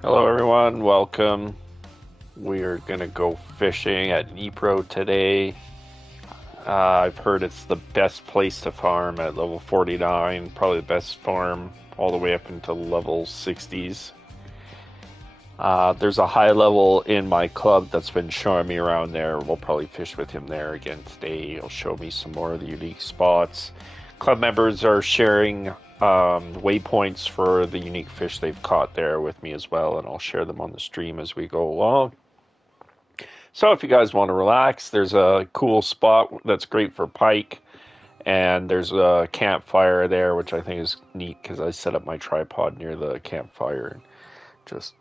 Hello everyone, welcome. We are gonna go fishing at Dnipro today. I've heard it's the best place to farm at level 49, probably the best farm all the way up into level 60s. There's a high level in my club that's been showing me around there. We'll probably fish with him there again today. He'll show me some more of the unique spots. Club members are sharing waypoints for the unique fish they've caught there with me as well, and I'll share them on the stream as we go along. So if you guys want to relax, there's a cool spot that's great for pike, and there's a campfire there, which I think is neat because I set up my tripod near the campfire and just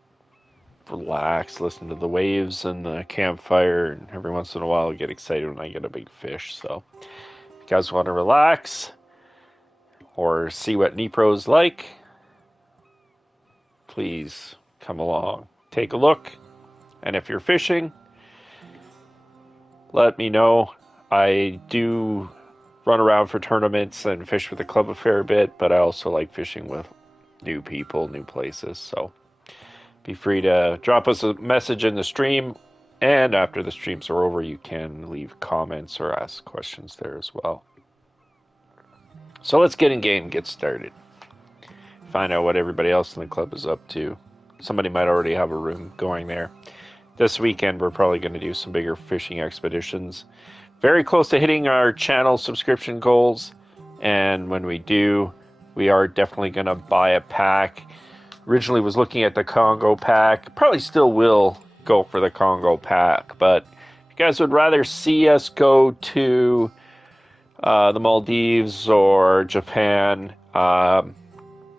relax, listen to the waves and the campfire, and every once in a while I get excited when I get a big fish. So if you guys want to relax or see what Dnipro's like, please come along, take a look, and if you're fishing, let me know. I do run around for tournaments and fish with the club a fair bit, but I also like fishing with new people, new places, so be free to drop us a message in the stream, and after the streams are over, you can leave comments or ask questions there as well. So let's get in game, get started. Find out what everybody else in the club is up to. Somebody might already have a room going there. This weekend, we're probably going to do some bigger fishing expeditions. Very close to hitting our channel subscription goals, and when we do, we are definitely going to buy a pack. Originally was looking at the Congo pack. Probably still will go for the Congo pack, but if you guys would rather see us go to the Maldives or Japan,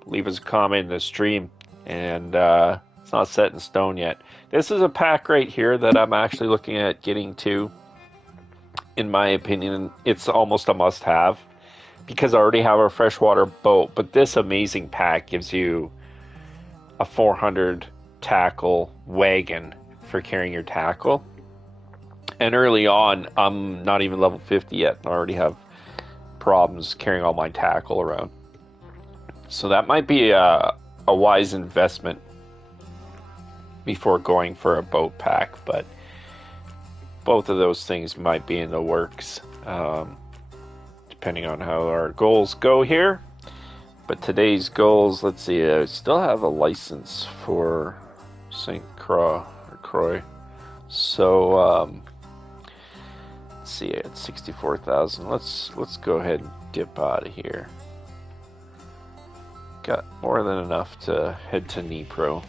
leave us a comment in the stream, and it's not set in stone yet. This is a pack right here that I'm actually looking at getting to. In my opinion, it's almost a must-have because I already have a freshwater boat, but this amazing pack gives you a 400 tackle wagon for carrying your tackle. And early on, I'm not even level 50 yet, and I already have problems carrying all my tackle around. So that might be a wise investment before going for a boat pack, but both of those things might be in the works, depending on how our goals go here. But today's goals, let's see, I still have a license for St. Croix. So, let's see, at 64,000. Let's go ahead and dip out of here. Got more than enough to head to Dnipro.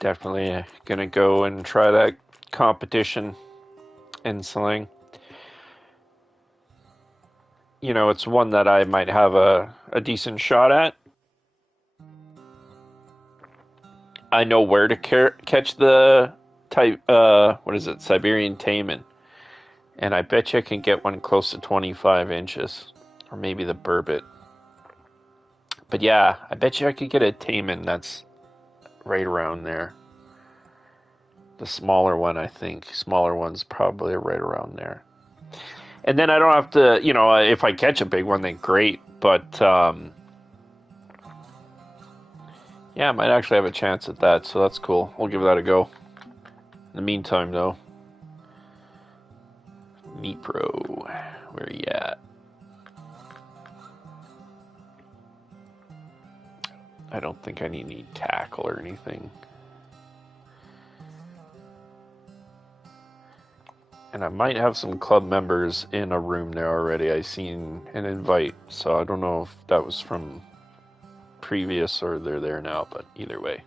Definitely gonna go and try that competition in sling. You know, it's one that I might have a decent shot at. I know where to catch the type, what is it, Siberian taimen. And I bet you I can get one close to 25 inches. Or maybe the burbot. But yeah, I bet you I could get a taimen that's right around there. The smaller one, I think. Smaller one's probably right around there. And then I don't have to, you know, if I catch a big one, then great. But, yeah, I might actually have a chance at that, so that's cool. We'll give that a go. In the meantime, though, Dnipro, where you at? I don't think I need tackle or anything. And I might have some club members in a room there already. I seen an invite, so I don't know if that was from previous or they're there now, but either way.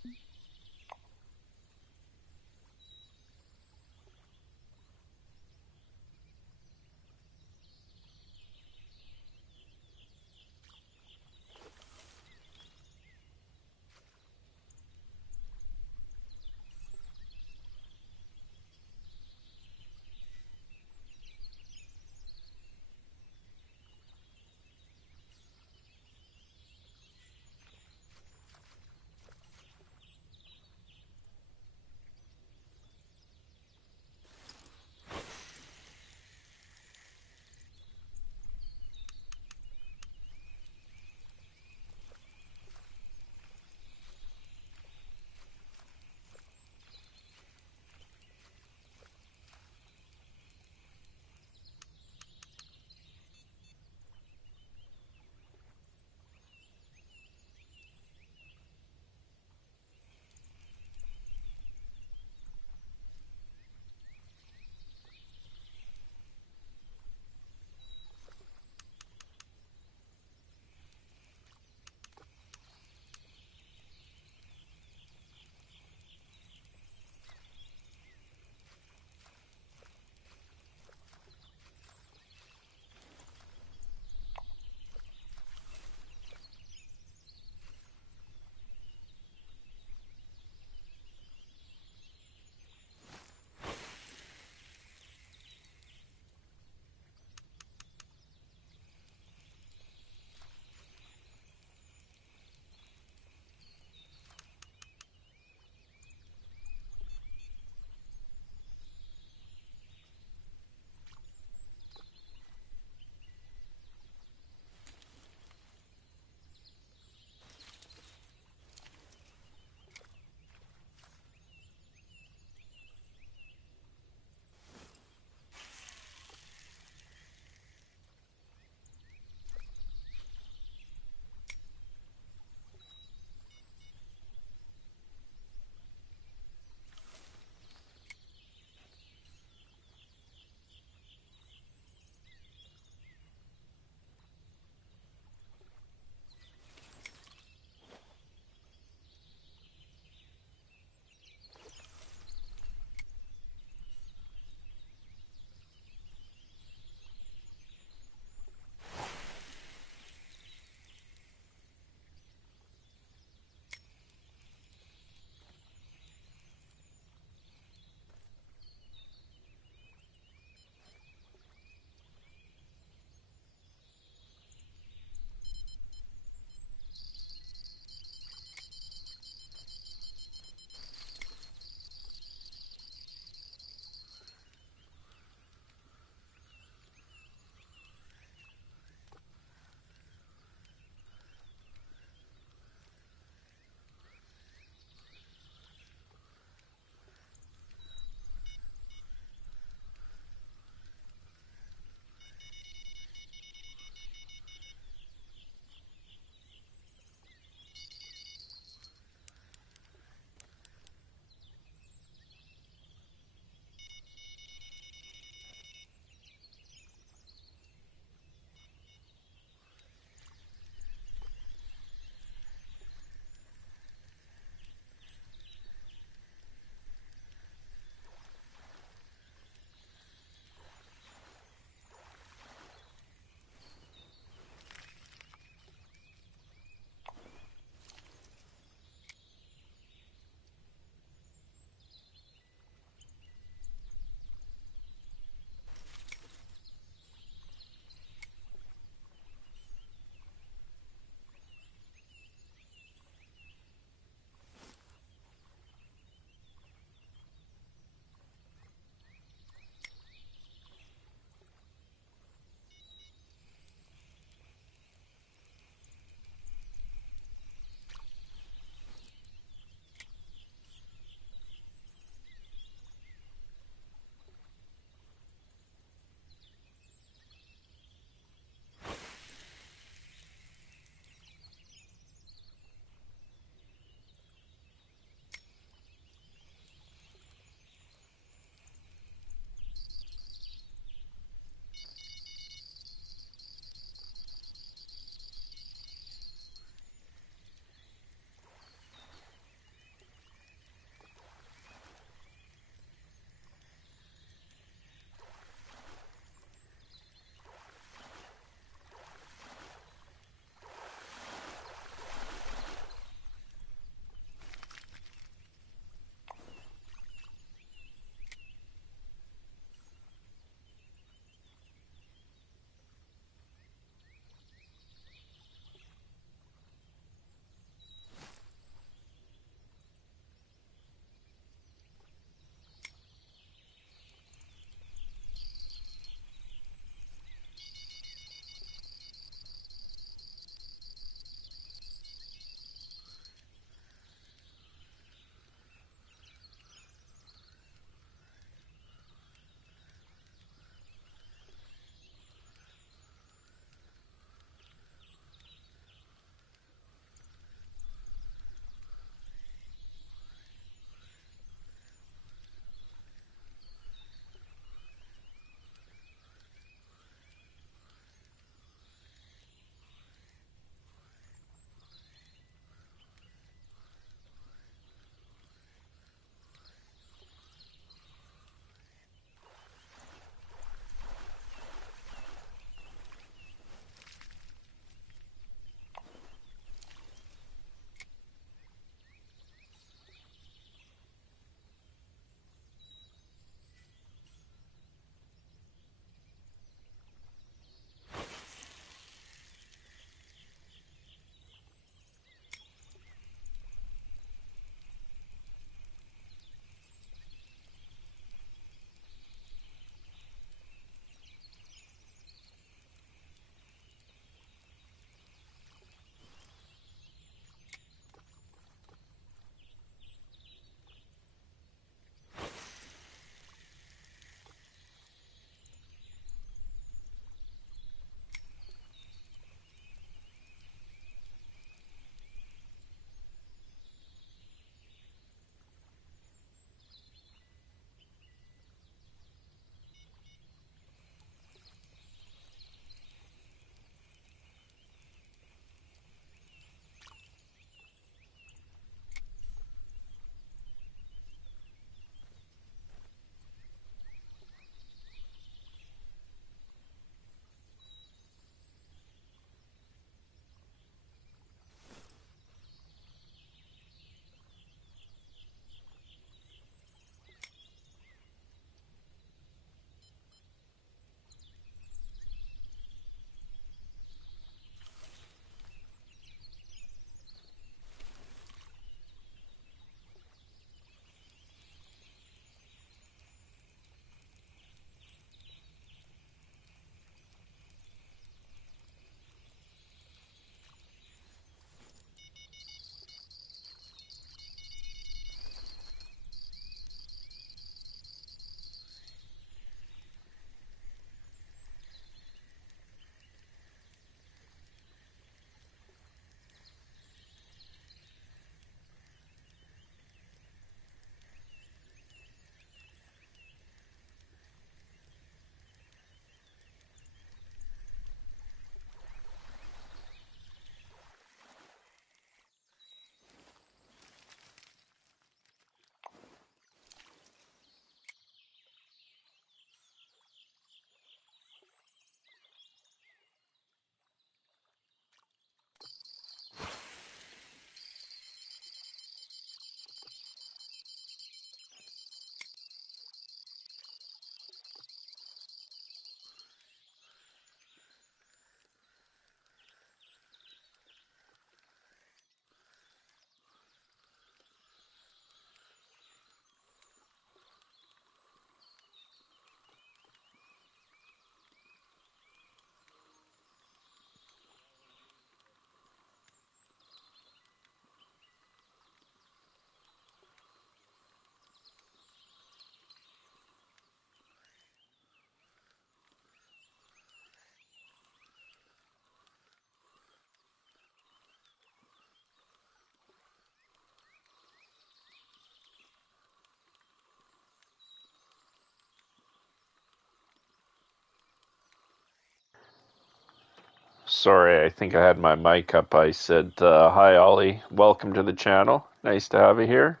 Sorry, I think I had my mic up. I said, hi, Ollie. Welcome to the channel. Nice to have you here.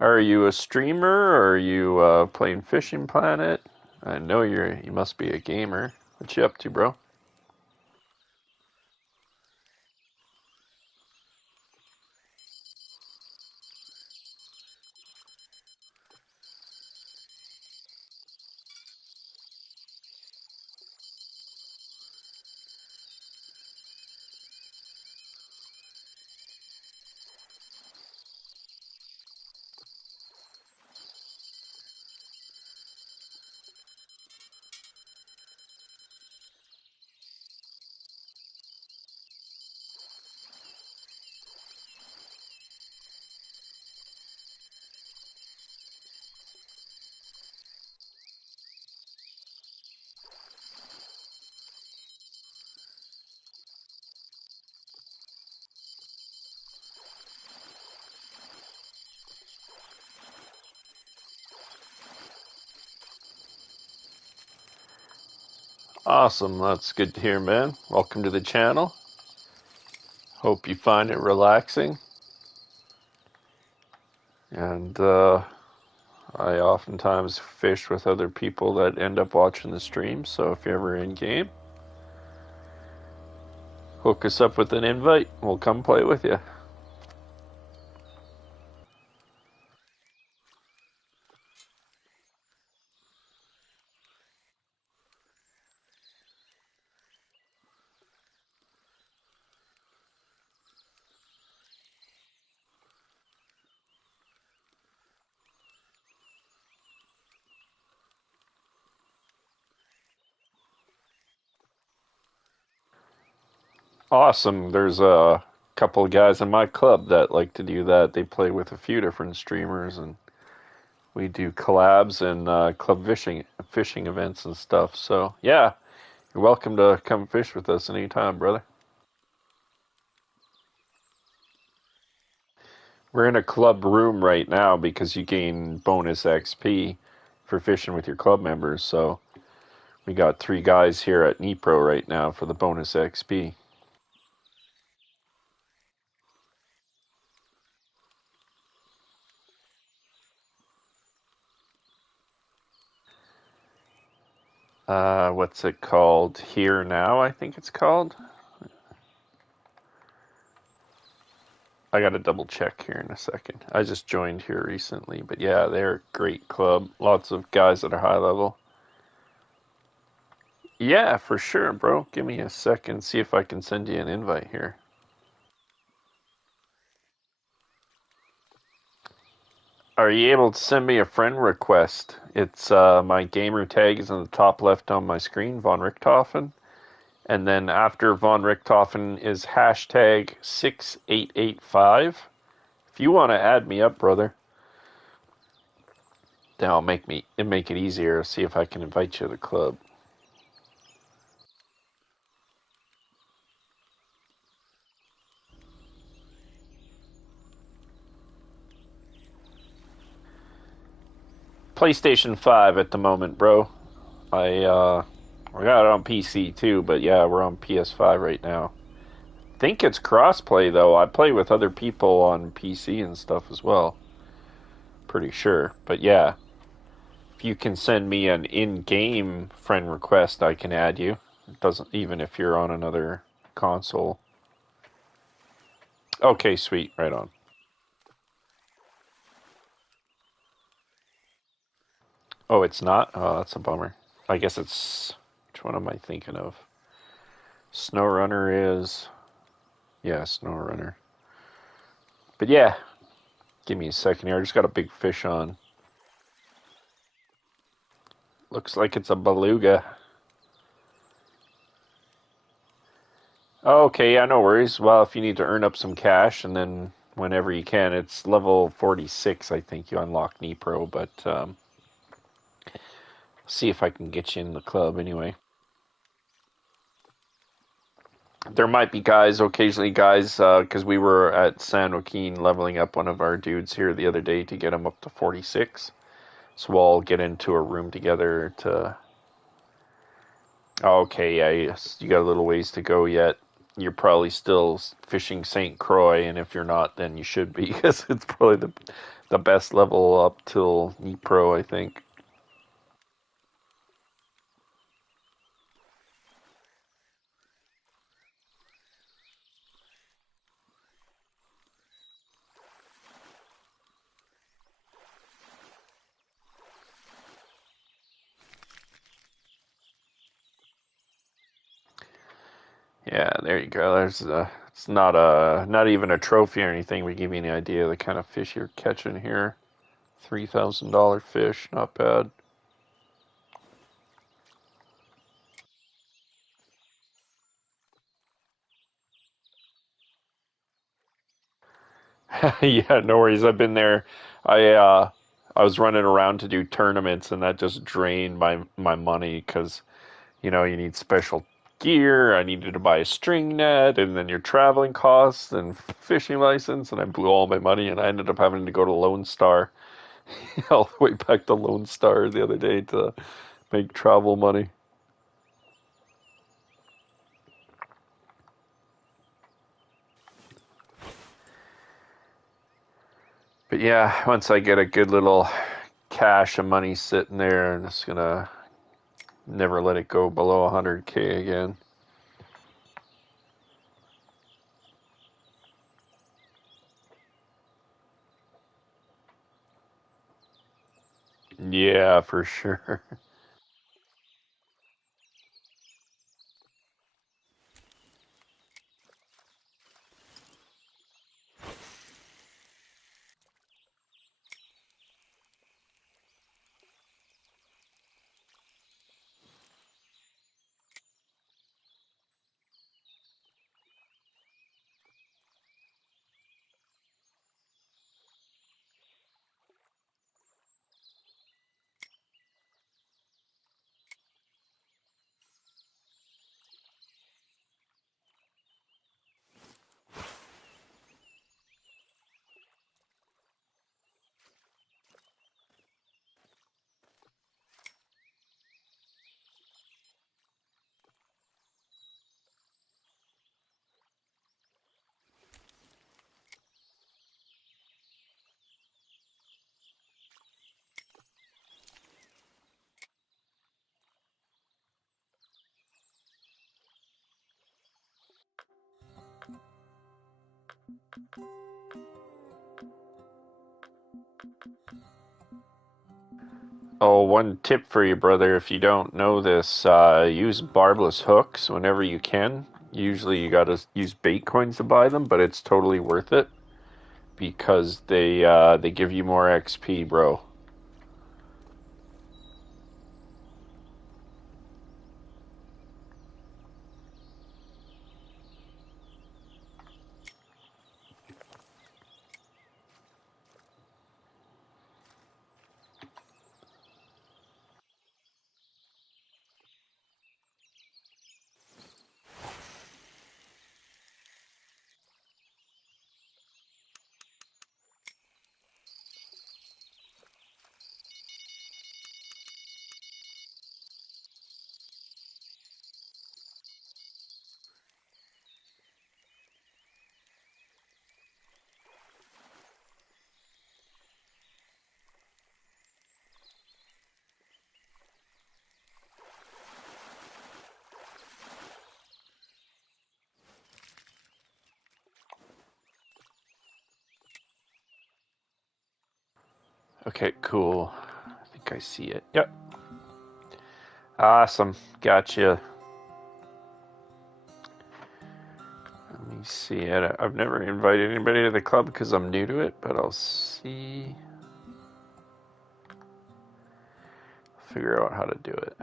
Are you a streamer or are you playing Fishing Planet? I know you must be a gamer. What you up to, bro? Awesome. That's good to hear, man. Welcome to the channel. Hope you find it relaxing. And I oftentimes fish with other people that end up watching the stream. So if you're ever in game, hook us up with an invite. We'll come play with you. Awesome. There's a couple of guys in my club that like to do that. They play with a few different streamers, and we do collabs and club fishing events and stuff. So yeah, you're welcome to come fish with us anytime, brother. We're in a club room right now because you gain bonus XP for fishing with your club members. So we got 3 guys here at Dnipro right now for the bonus XP. What's it called? Here Now, I think it's called. I got to double check here in a second. I just joined here recently, but yeah, they're a great club. Lots of guys that are high level. Yeah, for sure, bro. Give me a second, see if I can send you an invite here. Are you able to send me a friend request? It's my gamer tag is in the top left on my screen, Von Richthofen. And then after Von Richthofen is hashtag 6885. If you want to add me up, brother, then I'll make it easier. See if I can invite you to the club. PlayStation 5 at the moment, bro. I got it on PC too, but yeah, we're on PS5 right now. Think it's crossplay though. I play with other people on PC and stuff as well. Pretty sure. But yeah, if you can send me an in-game friend request, I can add you. It doesn't even if you're on another console. Okay, sweet. Right on. Oh, it's not? Oh, that's a bummer. I guess it's... Which one am I thinking of? SnowRunner is... Yeah, SnowRunner. But yeah, give me a second here. I just got a big fish on. Looks like it's a beluga. Okay, yeah, no worries. Well, if you need to earn up some cash, and then whenever you can, it's level 46, I think you unlock Dnipro, but see if I can get you in the club anyway. There might be guys, occasionally guys, because we were at San Joaquin leveling up one of our dudes here the other day to get him up to 46. So we'll all get into a room together to Okay, yeah, you got a little ways to go yet. You're probably still fishing St. Croix, and if you're not, then you should be, because it's probably the best level up till Dnipro, I think. Yeah, there you go. It's not even a trophy or anything. We give you an idea of the kind of fish you're catching here. $3,000 fish, not bad. Yeah, no worries. I've been there. I was running around to do tournaments, and that just drained my money because you need special gear. I needed to buy a string net, and then your traveling costs and fishing license, and I blew all my money, and I ended up having to go to Lone Star all the way back to Lone Star the other day to make travel money. But yeah, once I get a good little cache of money sitting there, I'm just gonna never let it go below 100K again. Yeah, for sure. Oh, one tip for you, brother. If you don't know this, use barbless hooks whenever you can. Usually you gotta use bait coins to buy them, but it's totally worth it because they give you more XP, bro. Okay, cool. I think I see it. Yep. Awesome. Gotcha. Let me see it. I've never invited anybody to the club because I'm new to it, but I'll see. Figure out how to do it.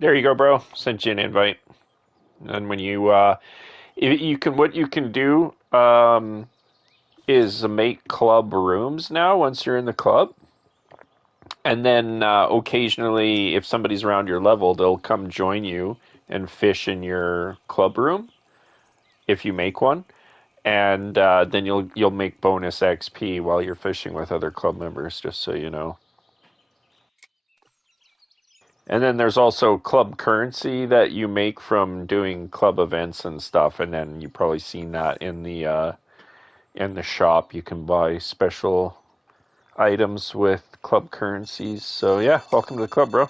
There you go, bro. Sent you an invite. And when you you can what you can do is make club rooms now once you're in the club. And then occasionally, if somebody's around your level, they'll come join you and fish in your club room if you make one. And then you'll make bonus XP while you're fishing with other club members, just so you know. And then there's also club currency that you make from doing club events and stuff. And then you've probably seen that in the shop. You can buy special items with club currencies. So yeah, welcome to the club, bro.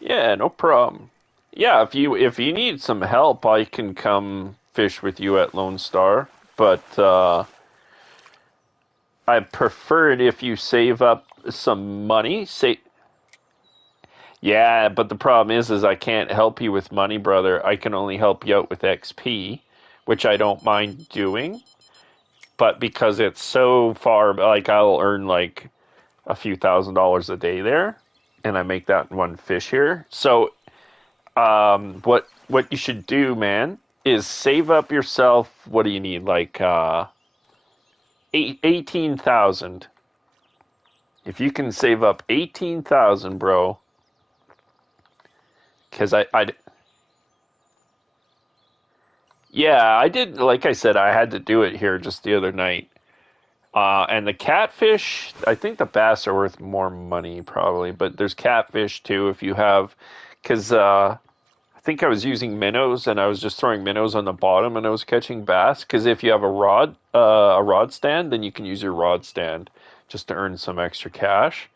Yeah, no problem. Yeah, if you need some help, I can come fish with you at Lone Star, but I prefer it if you save up some money. Say, yeah, but the problem is I can't help you with money, brother. I can only help you out with XP, which I don't mind doing, but because it's so far, like I'll earn like a few $1,000s a day there, and I make that in one fish here. So what you should do, man, is save up yourself. What do you need? Like 18,000. If you can save up 18,000, bro, because yeah, I did. Like I said, I had to do it here just the other night. And the catfish, I think the bass are worth more money probably, but there's catfish too if you have, because I think I was using minnows and I was just throwing minnows on the bottom and I was catching bass. Because if you have a rod stand, then you can use your rod stand just to earn some extra cash.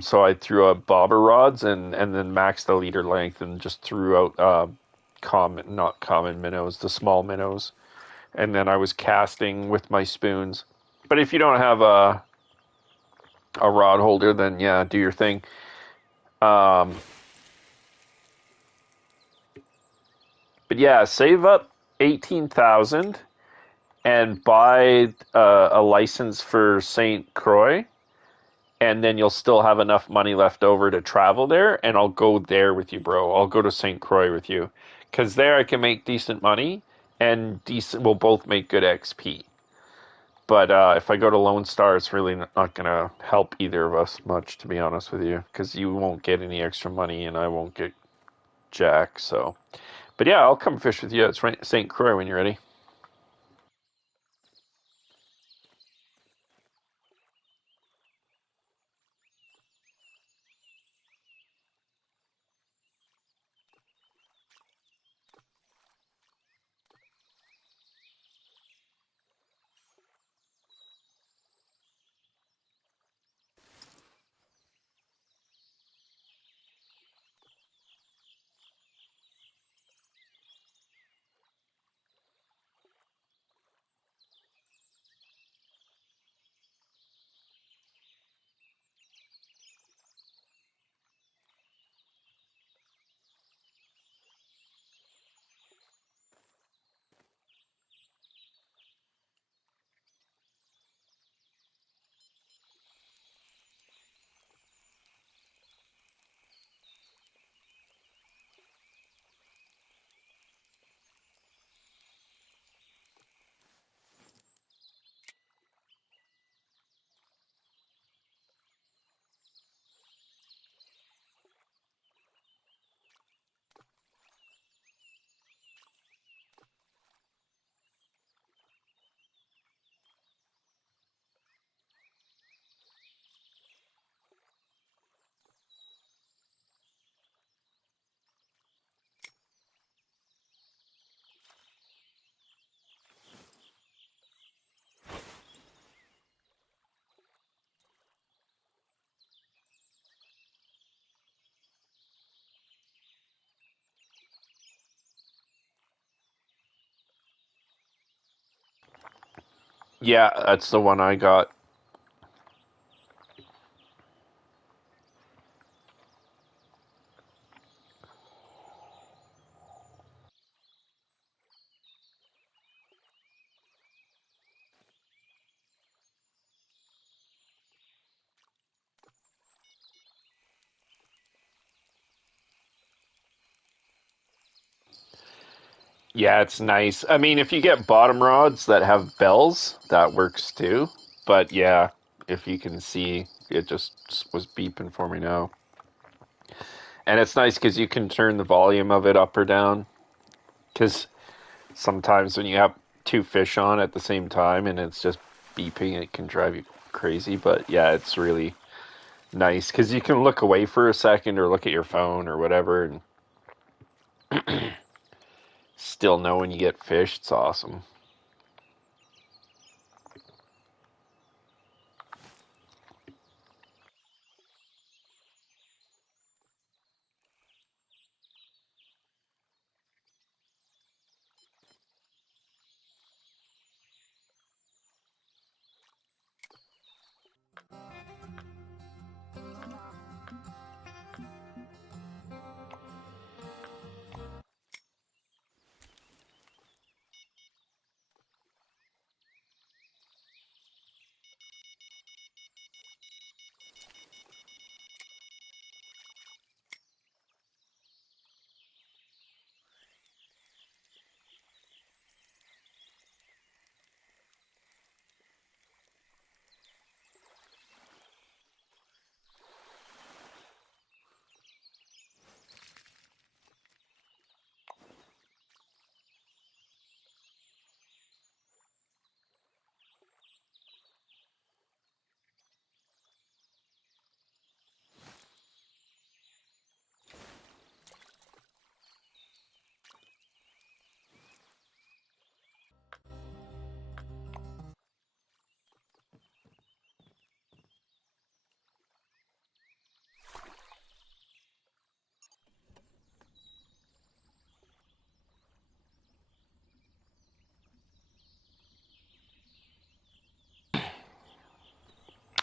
So I threw out bobber rods and then maxed the leader length and just threw out not common minnows, the small minnows. And then I was casting with my spoons. But if you don't have a rod holder, then yeah, do your thing. Um, but yeah, save up 18,000 and buy a license for St. Croix, and then you'll still have enough money left over to travel there, and I'll go there with you, bro. I'll go to St. Croix with you, because there I can make decent money, and we'll both make good XP. But if I go to Lone Star, it's really not going to help either of us much, to be honest with you, because you won't get any extra money, and I won't get jack. So, but yeah, I'll come fish with you at St. Croix when you're ready. Yeah, that's the one I got. Yeah, it's nice. I mean, if you get bottom rods that have bells, that works too. But yeah, if you can see, it just was beeping for me now. And it's nice because you can turn the volume of it up or down. Because sometimes when you have two fish on at the same time and it's just beeping, it can drive you crazy. But yeah, it's really nice because you can look away for a second or look at your phone or whatever and still know when you get fish. It's awesome.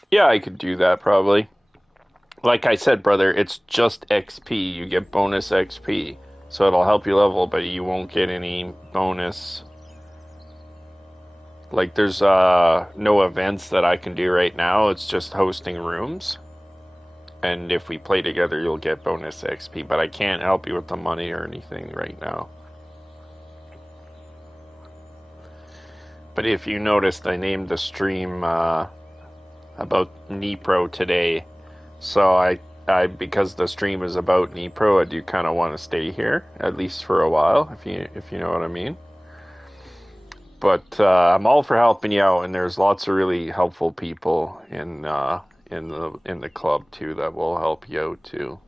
Yeah, I could do that probably. Like I said, brother, it's just XP. You get bonus XP. So it'll help you level, but you won't get any bonus. Like there's no events that I can do right now. It's just hosting rooms. And if we play together, you'll get bonus XP, but I can't help you with the money or anything right now. But if you noticed, I named the stream about Dnipro today. So because the stream is about Dnipro, I do kind of want to stay here at least for a while, if you know what I mean. But I'm all for helping you out, and there's lots of really helpful people in the club too that will help you out too.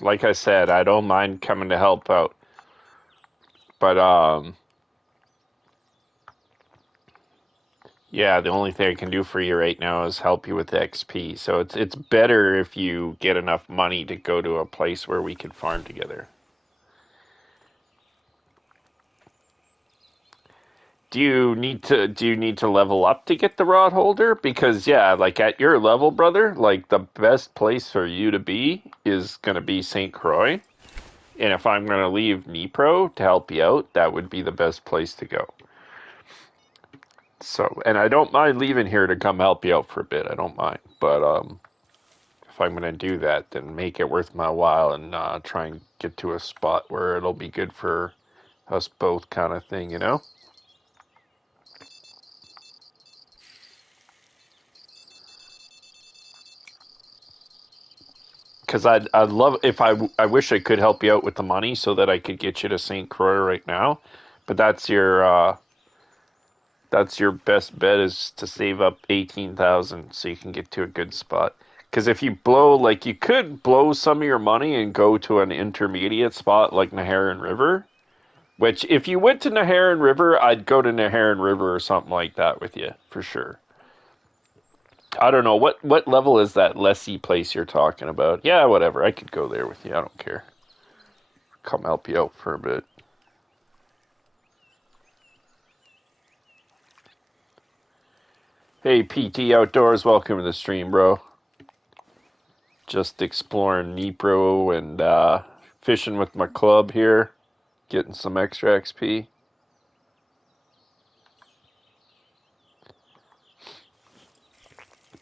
Like I said, I don't mind coming to help out, but yeah, the only thing I can do for you right now is help you with the XP. So it's better if you get enough money to go to a place where we can farm together. Do you need to level up to get the rod holder? Because yeah, like at your level, brother, like the best place for you to be is gonna be St. Croix. And if I'm gonna leave Dnipro to help you out, that would be the best place to go. So, and I don't mind leaving here to come help you out for a bit. I don't mind, but if I'm gonna do that, then make it worth my while and try and get to a spot where it'll be good for us both, kind of thing, you know? Because I'd love if I wish I could help you out with the money so that I could get you to St. Croix right now, but that's your best bet is to save up 18,000 so you can get to a good spot. Because if you blow like you could blow some of your money and go to an intermediate spot like Naharan River, which if you went to Naharan River, I'd go to Naharan River or something like that with you for sure. I don't know what level is that lessee place you're talking about. Yeah, whatever. I could go there with you. I don't care. Come help you out for a bit. Hey, PT Outdoors, welcome to the stream, bro. Just exploring Dnipro and fishing with my club here, getting some extra XP.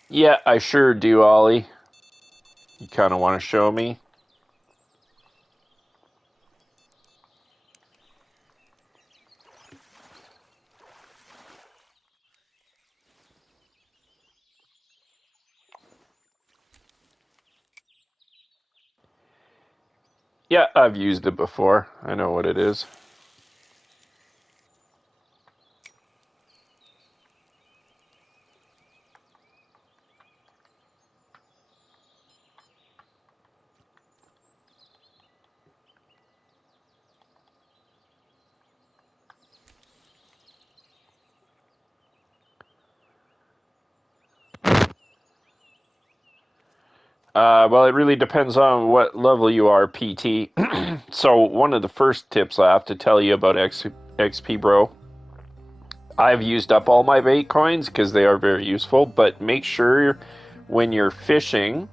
Yeah, I sure do, Ollie. You kind of want to show me? Yeah, I've used it before. I know what it is. Well, it really depends on what level you are, PT. So, one of the first tips I have to tell you about XP, bro. I've used up all my bait coins because they are very useful, but make sure when you're fishing,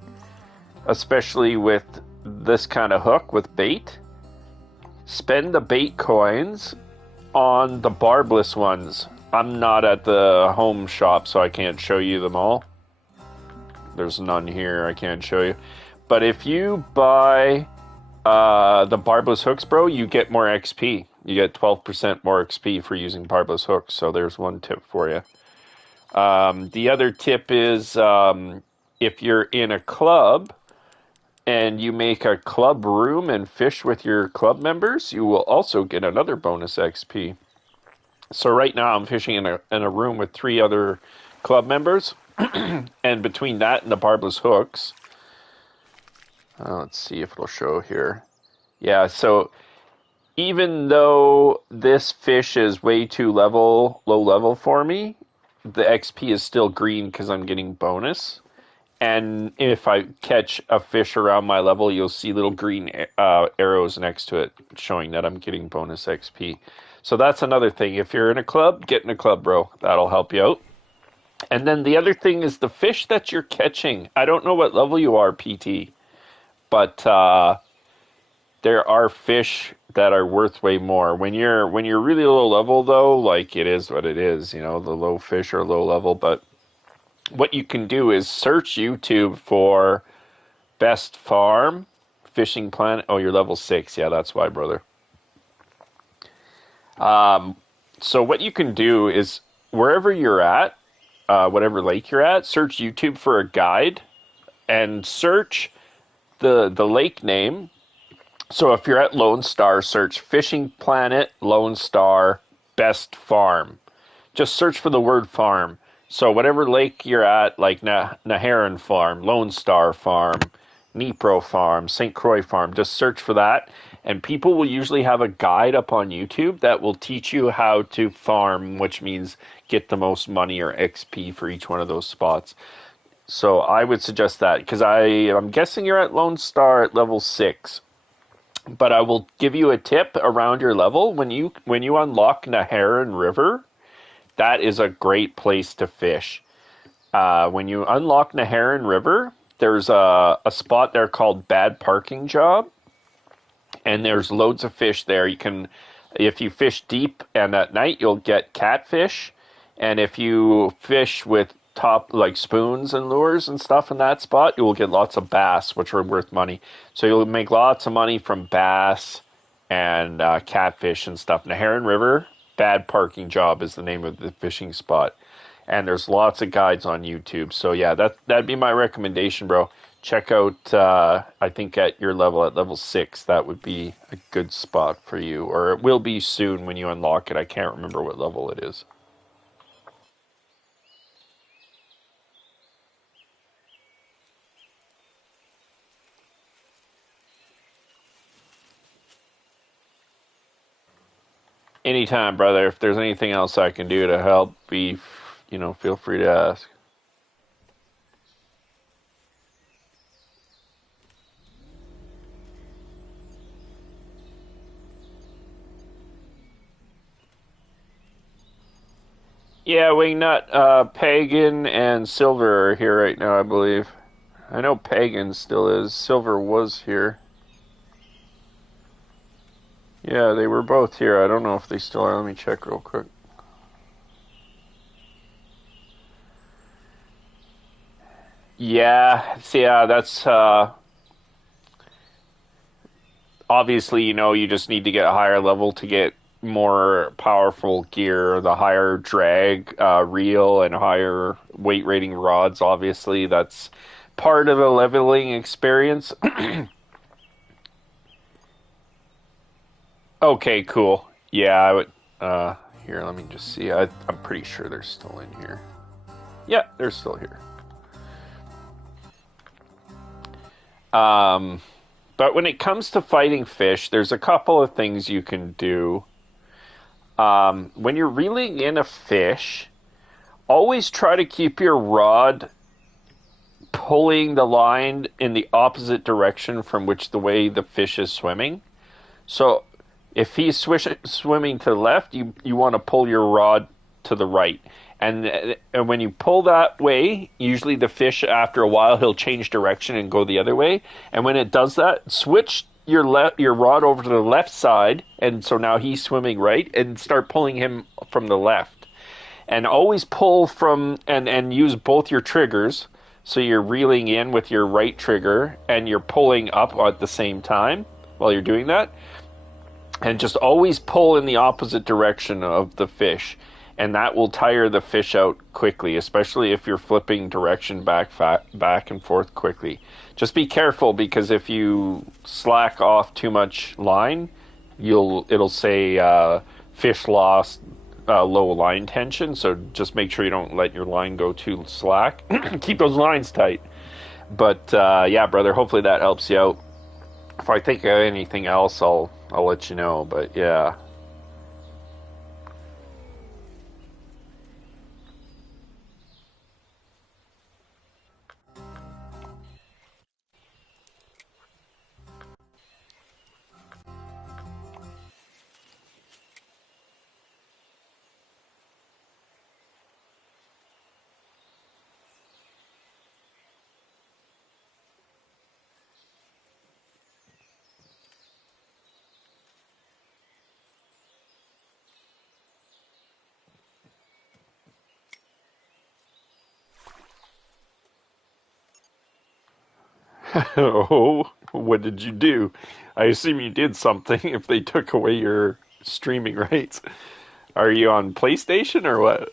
especially with this kind of hook with bait, spend the bait coins on the barbless ones. I'm not at the home shop, so I can't show you them all. There's none here, I can't show you. But if you buy the barbless hooks, bro, you get more XP. You get 12% more XP for using barbless hooks. So there's one tip for you. The other tip is if you're in a club and you make a club room and fish with your club members, you will also get another bonus XP. So right now I'm fishing in a room with 3 other club members, and between that and the barbless hooks, let's see if it'll show here. Yeah, so even though this fish is way too low level for me, the XP is still green because I'm getting bonus. And if I catch a fish around my level, you'll see little green arrows next to it showing that I'm getting bonus XP. So that's another thing. If you're in a club, get in a club, bro. That'll help you out. And then the other thing is the fish that you're catching. I don't know what level you are, PT, but there are fish that are worth way more. When you're really low level though, like it is what it is, you know, the low fish are low level, but what you can do is search YouTube for best farm fishing planet. Oh, you're level 6. Yeah, that's why, brother. So what you can do is wherever you're at, whatever lake you're at, search YouTube for a guide and search the lake name. So if you're at Lone Star, search Fishing Planet Lone Star Best Farm. Just search for the word farm. So whatever lake you're at, like Naharan Farm, Lone Star Farm, Dnipro Farm, St. Croix Farm, just search for that. And people will usually have a guide up on YouTube that will teach you how to farm, which means get the most money or XP for each one of those spots. So I would suggest that because I'm guessing you're at Lone Star at level 6. But I will give you a tip around your level when you unlock Naharan River. That is a great place to fish. When you unlock Naharan River, there's a spot there called Bad Parking Job, and there's loads of fish there. If you fish deep and at night, you'll get catfish, and if you fish with top like spoons and lures and stuff in that spot, you will get lots of bass, which are worth money. So you'll make lots of money from bass and catfish and stuff. Naharan River, Bad Parking Job is the name of the fishing spot. And there's lots of guides on YouTube. So yeah, that'd be my recommendation, bro. Check out, I think at your level, at level 6, that would be a good spot for you. Or it will be soon when you unlock it. I can't remember what level it is. Anytime, brother. If there's anything else I can do to help, feel free to ask. Yeah, Wingnut, Pagan, and Silver are here right now, I believe. I know Pagan still is. Silver was here. Yeah, they were both here. I don't know if they still are. Let me check real quick. Yeah, see, that's obviously, you just need to get a higher level to get more powerful gear, the higher drag reel and higher weight rating rods. Obviously, that's part of the leveling experience. Okay, cool. Yeah, I would. Here, let me just see. I'm pretty sure they're still in here. Yeah, they're still here. Um, but when it comes to fighting fish, there's a couple of things you can do. When you're reeling in a fish, always try to keep your rod pulling the line in the opposite direction from which the way the fish is swimming. So if he's swimming to the left, you want to pull your rod to the right. And when you pull that way, usually the fish, after a while, he'll change direction and go the other way. And when it does that, switch your rod over to the left side, and so now he's swimming right, and start pulling him from the left. And always pull from and use both your triggers. So you're reeling in with your right trigger and you're pulling up at the same time while you're doing that. And just always pull in the opposite direction of the fish. And that will tire the fish out quickly, especially if you're flipping direction back and forth quickly. Just be careful, because if you slack off too much line, it'll say fish lost, low line tension. So just make sure you don't let your line go too slack. Keep those lines tight. But yeah, brother, hopefully that helps you out. If I think of anything else, I'll let you know. But yeah. Oh, what did you do? I assume you did something if they took away your streaming rights. Are you on PlayStation or what?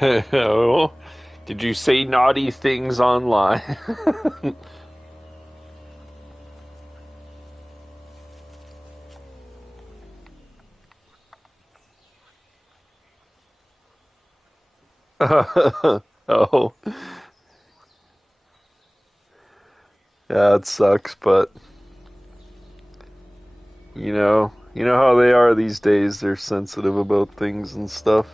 Oh, did you say naughty things online? Oh, yeah, it sucks, but you know how they are these days. They're sensitive about things and stuff.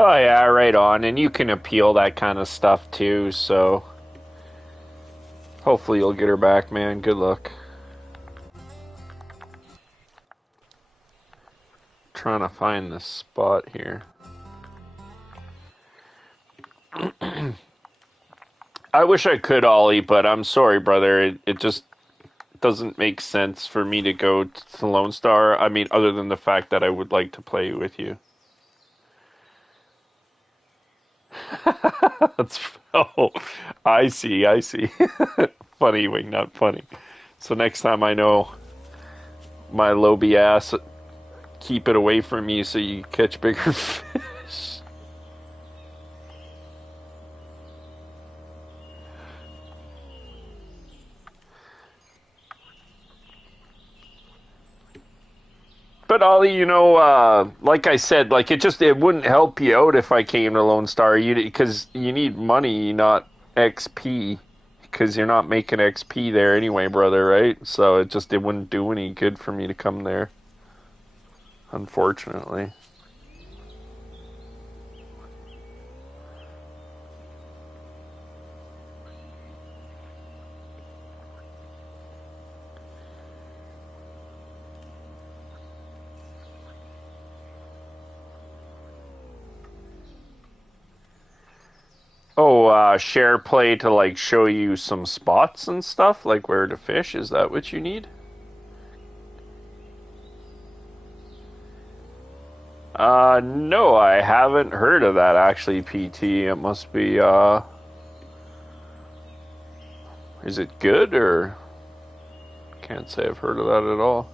Oh yeah, right on. And you can appeal that kind of stuff too, so hopefully you'll get her back, man. Good luck. Trying to find this spot here. I wish I could, Ollie, but I'm sorry, brother. It just doesn't make sense for me to go to Lone Star. I mean, other than the fact that I would like to play with you. That's oh, I see, I see. Funny, Wingnut, funny. So next time I know my lobby ass, keep it away from me so you catch bigger fish. But Ollie, like I said, like it wouldn't help you out if I came to Lone Star, because you need money, not XP, because you're not making XP there anyway, brother, right? So it wouldn't do any good for me to come there, unfortunately. Oh, share play to like show you some spots and stuff, like where to fish. Is that what you need? No, I haven't heard of that actually, PT. It must be, is it good or can't say I've heard of that at all.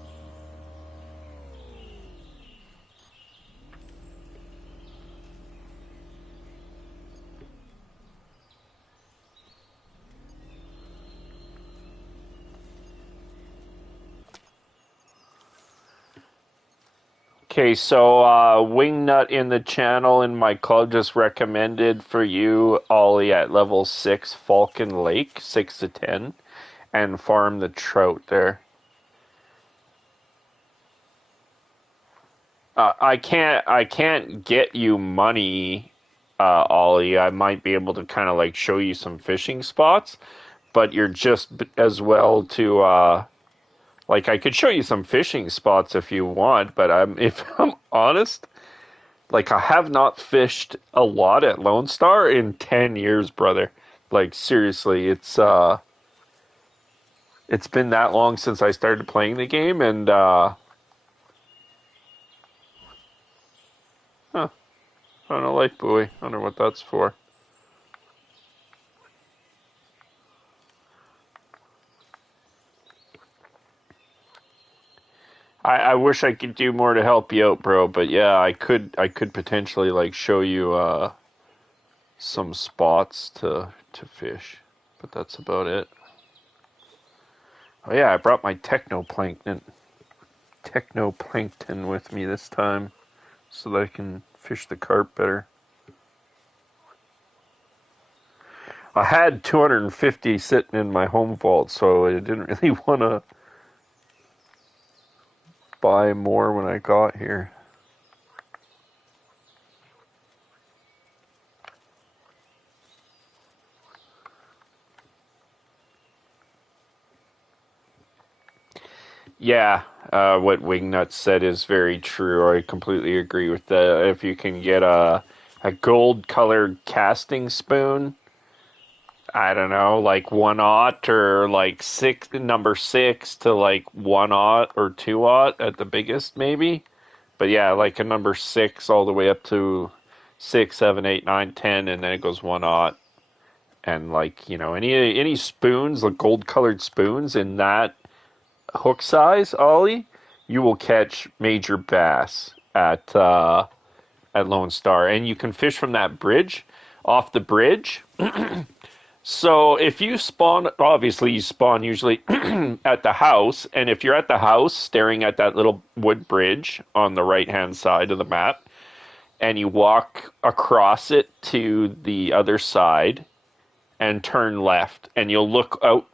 Okay, so Wingnut in the channel in my club just recommended for you Ollie at level 6 Falcon Lake, 6 to 10, and farm the trout there. I can't get you money, Ollie. I might be able to kind of like show you some fishing spots, but you're just as well to like I could show you some fishing spots if you want, but if I'm honest, like I have not fished a lot at Lone Star in 10 years, brother. Like seriously, it's been that long since I started playing the game and huh, I don't know, light buoy. I wonder what that's for. I wish I could do more to help you out, bro, but yeah, I could potentially like show you some spots to fish, but that's about it. Oh yeah, I brought my technoplankton with me this time so that I can fish the carp better. I had 250 sitting in my home vault, so I didn't really want to buy more when I got here. Yeah, what Wingnut said is very true. I completely agree with that. If you can get a gold colored casting spoon, I don't know, like 1/0 or like number 6 to like 1/0 or 2/0 at the biggest, maybe. But yeah, like a number 6 all the way up to 6, 7, 8, 9, 10, and then it goes 1/0. And like, any spoons, like gold colored spoons in that hook size, Ollie, you will catch major bass at Lone Star, and you can fish from that bridge, off the bridge. So if you spawn, obviously you spawn usually at the house, and if you're at the house staring at that little wood bridge on the right hand side of the map, and you walk across it to the other side and turn left, and you'll look out.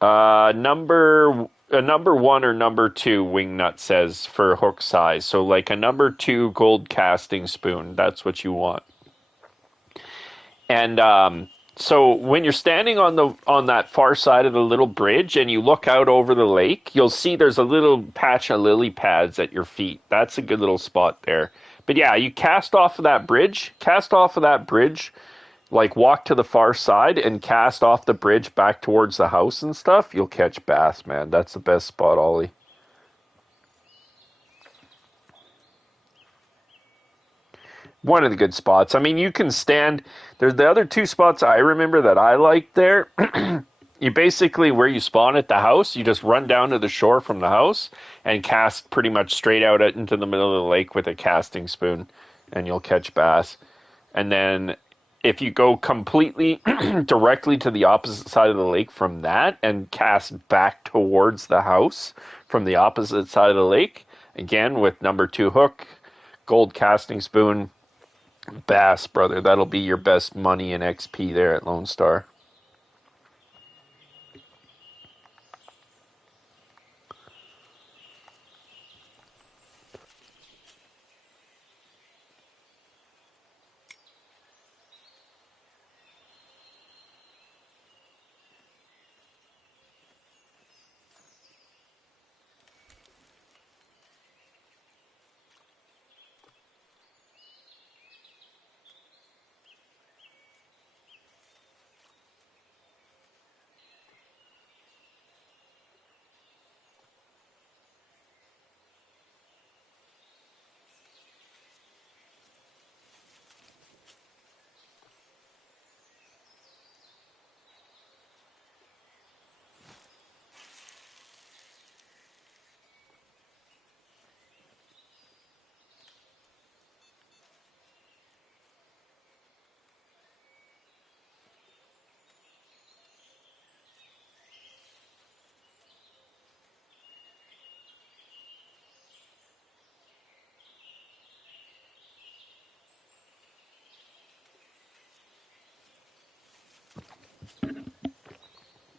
Number 1 or number 2, Wingnut says for hook size. So like a number 2 gold casting spoon. That's what you want. And so when you're standing on that far side of the little bridge and you look out over the lake, you'll see there's a little patch of lily pads at your feet. That's a good little spot there. But yeah, you cast off of that bridge like walk to the far side and cast off the bridge back towards the house and stuff, you'll catch bass, man. That's the best spot, Ollie. One of the good spots. I mean, you can stand. There's the other two spots I remember that I like there. You basically, where you spawn at the house, you just run down to the shore from the house and cast pretty much straight out into the middle of the lake with a casting spoon, and you'll catch bass. And then if you go completely directly to the opposite side of the lake from that and cast back towards the house from the opposite side of the lake, again with number 2 hook, gold casting spoon, bass, brother. That'll be your best money and XP there at Lone Star.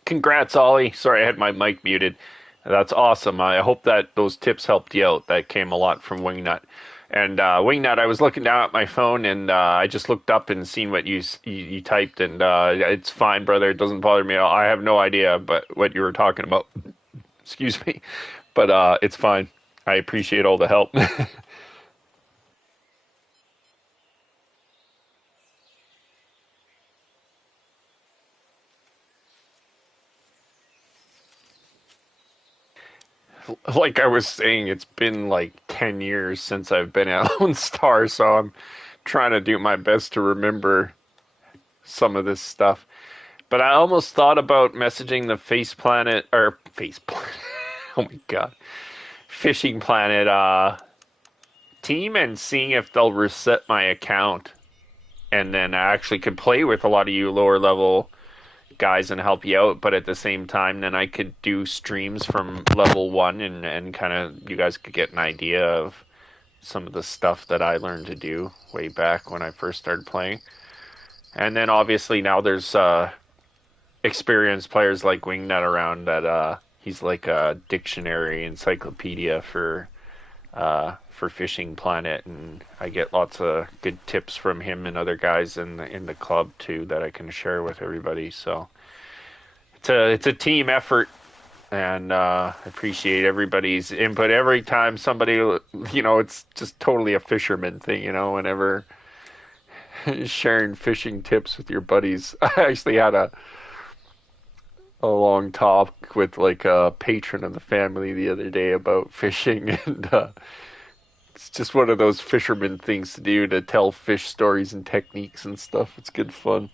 Congrats, Ollie. Sorry, I had my mic muted. That's awesome. I hope that those tips helped you out. That came a lot from Wingnut. And Wingnut, I was looking down at my phone and I just looked up and seen what you typed, and it's fine, brother. It doesn't bother me at all. I have no idea but what you were talking about. Excuse me, but it's fine. I appreciate all the help. Like I was saying, it's been like 10 years since I've been at Lone Star, so I'm trying to do my best to remember some of this stuff. But I almost thought about messaging the Face Planet or Face Planet. Oh my god, Fishing Planet team and seeing if they'll reset my account, and then I actually could play with a lot of you lower level guys and help you out. But at the same time, then I could do streams from level 1 and kind of you guys could get an idea of some of the stuff that I learned to do way back when I first started playing. And then obviously now there's experienced players like Wingnut around that he's like a dictionary encyclopedia for Fishing Planet, and I get lots of good tips from him and other guys in the club too that I can share with everybody. So it's a team effort, and I appreciate everybody's input. Every time somebody, it's just totally a fisherman thing, whenever sharing fishing tips with your buddies. I actually had a long talk with like a patron of the family the other day about fishing, and it's just one of those fisherman things to do, to tell fish stories and techniques and stuff. It's good fun.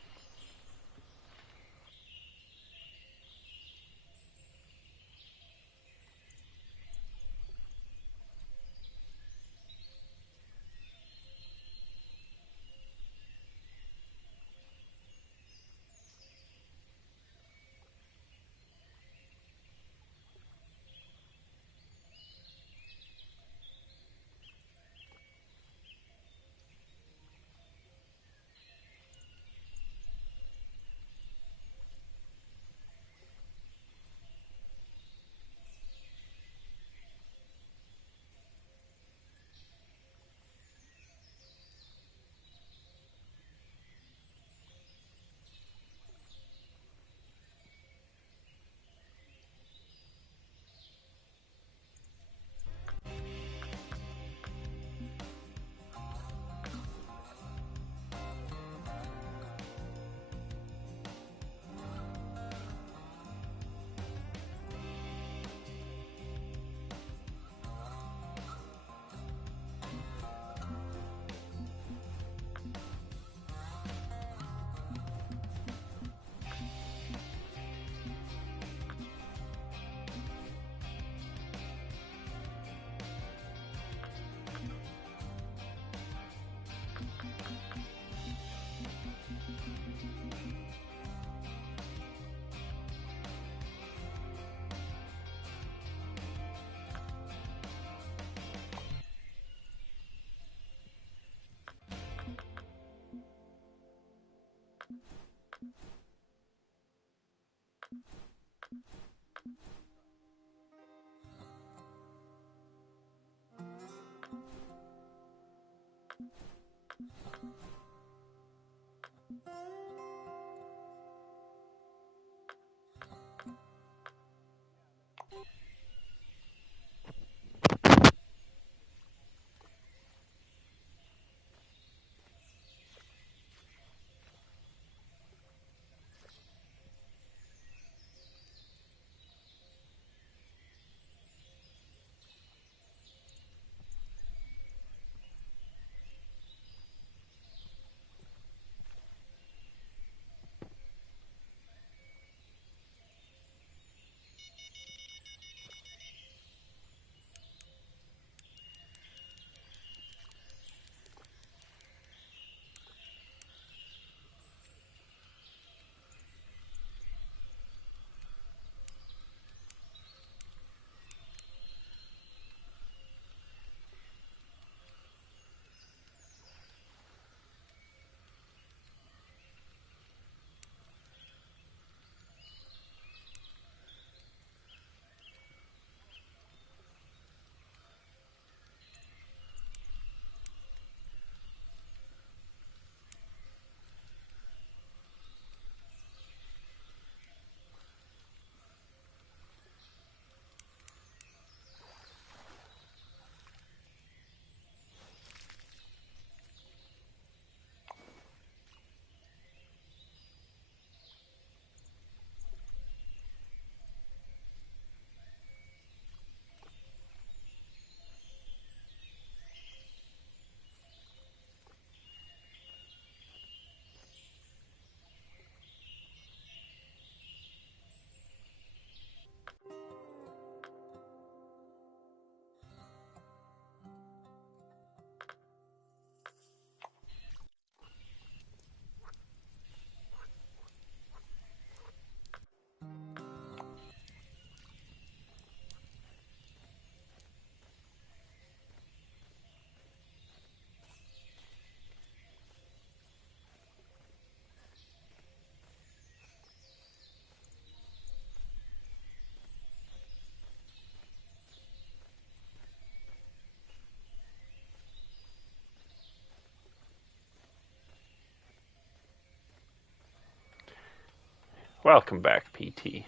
Welcome back, PT.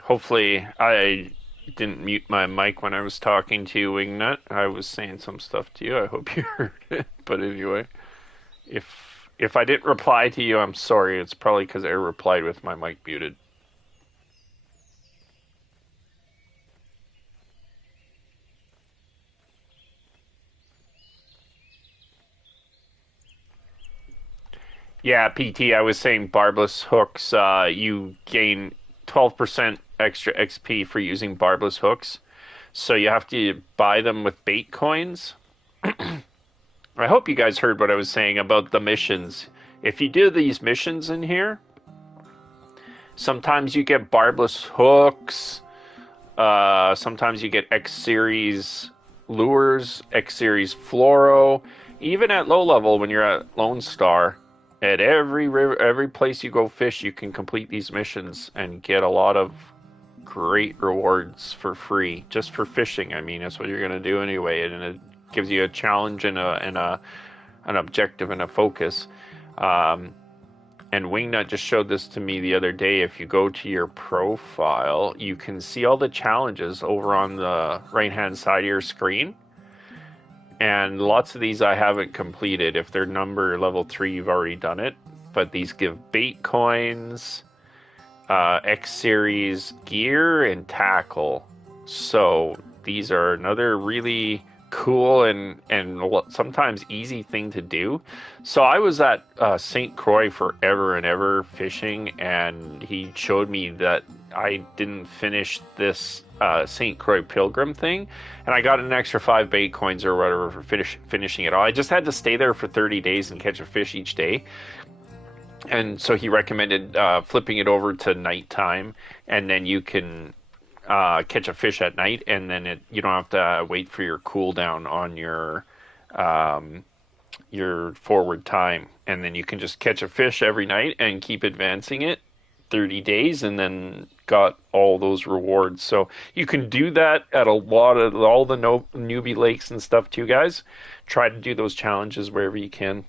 Hopefully, I didn't mute my mic when I was talking to you, Wingnut. I was saying some stuff to you. I hope you heard it. But anyway, if I didn't reply to you, I'm sorry. It's probably because I replied with my mic muted. Yeah, PT, I was saying barbless hooks, you gain 12% extra XP for using barbless hooks. So you have to buy them with bait coins. I hope you guys heard what I was saying about the missions. If you do these missions in here, sometimes you get barbless hooks. Sometimes you get X series lures, X series fluoro. Even at low level, when you're at Lone Star, at every river, every place you go fish, you can complete these missions and get a lot of great rewards for free, just for fishing. I mean, that's what you're gonna do anyway, and it gives you a challenge and an objective and a focus. Um, and Wingnut just showed this to me the other day. If you go to your profile, you can see all the challenges over on the right-hand side of your screen. And lots of these I haven't completed. If they're number level 3, you've already done it. But these give bait coins, X-Series gear, and tackle. So these are another really cool and sometimes easy thing to do. So I was at St. Croix forever and ever fishing, and he showed me that I didn't finish this St. Croix Pilgrim thing, and I got an extra 5 bait coins or whatever for finishing it all. I just had to stay there for 30 days and catch a fish each day. And so he recommended flipping it over to nighttime, and then you can catch a fish at night, and then you don't have to wait for your cooldown on your forward time, and then you can just catch a fish every night and keep advancing it 30 days, and then got all those rewards. So you can do that at a lot of all the newbie lakes and stuff too, guys. Try to do those challenges wherever you can.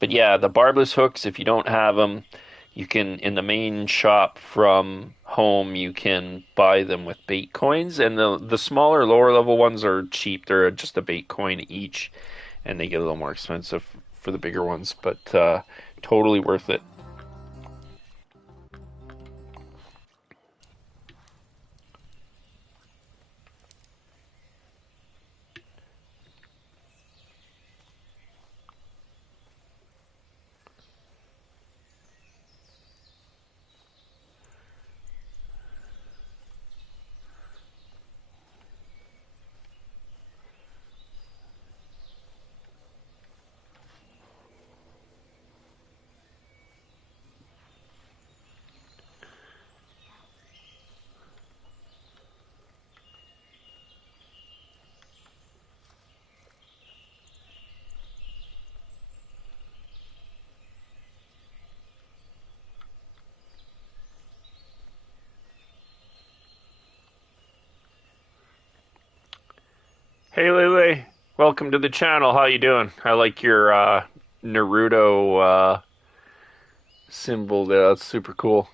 But yeah, the barbless hooks, if you don't have them, you can, in the main shop from home, you can buy them with bait coins. And the smaller, lower level ones are cheap. They're just a bait coin each, and they get a little more expensive for the bigger ones, but totally worth it. Hey Lele, welcome to the channel. How you doing? I like your Naruto symbol there. That's super cool.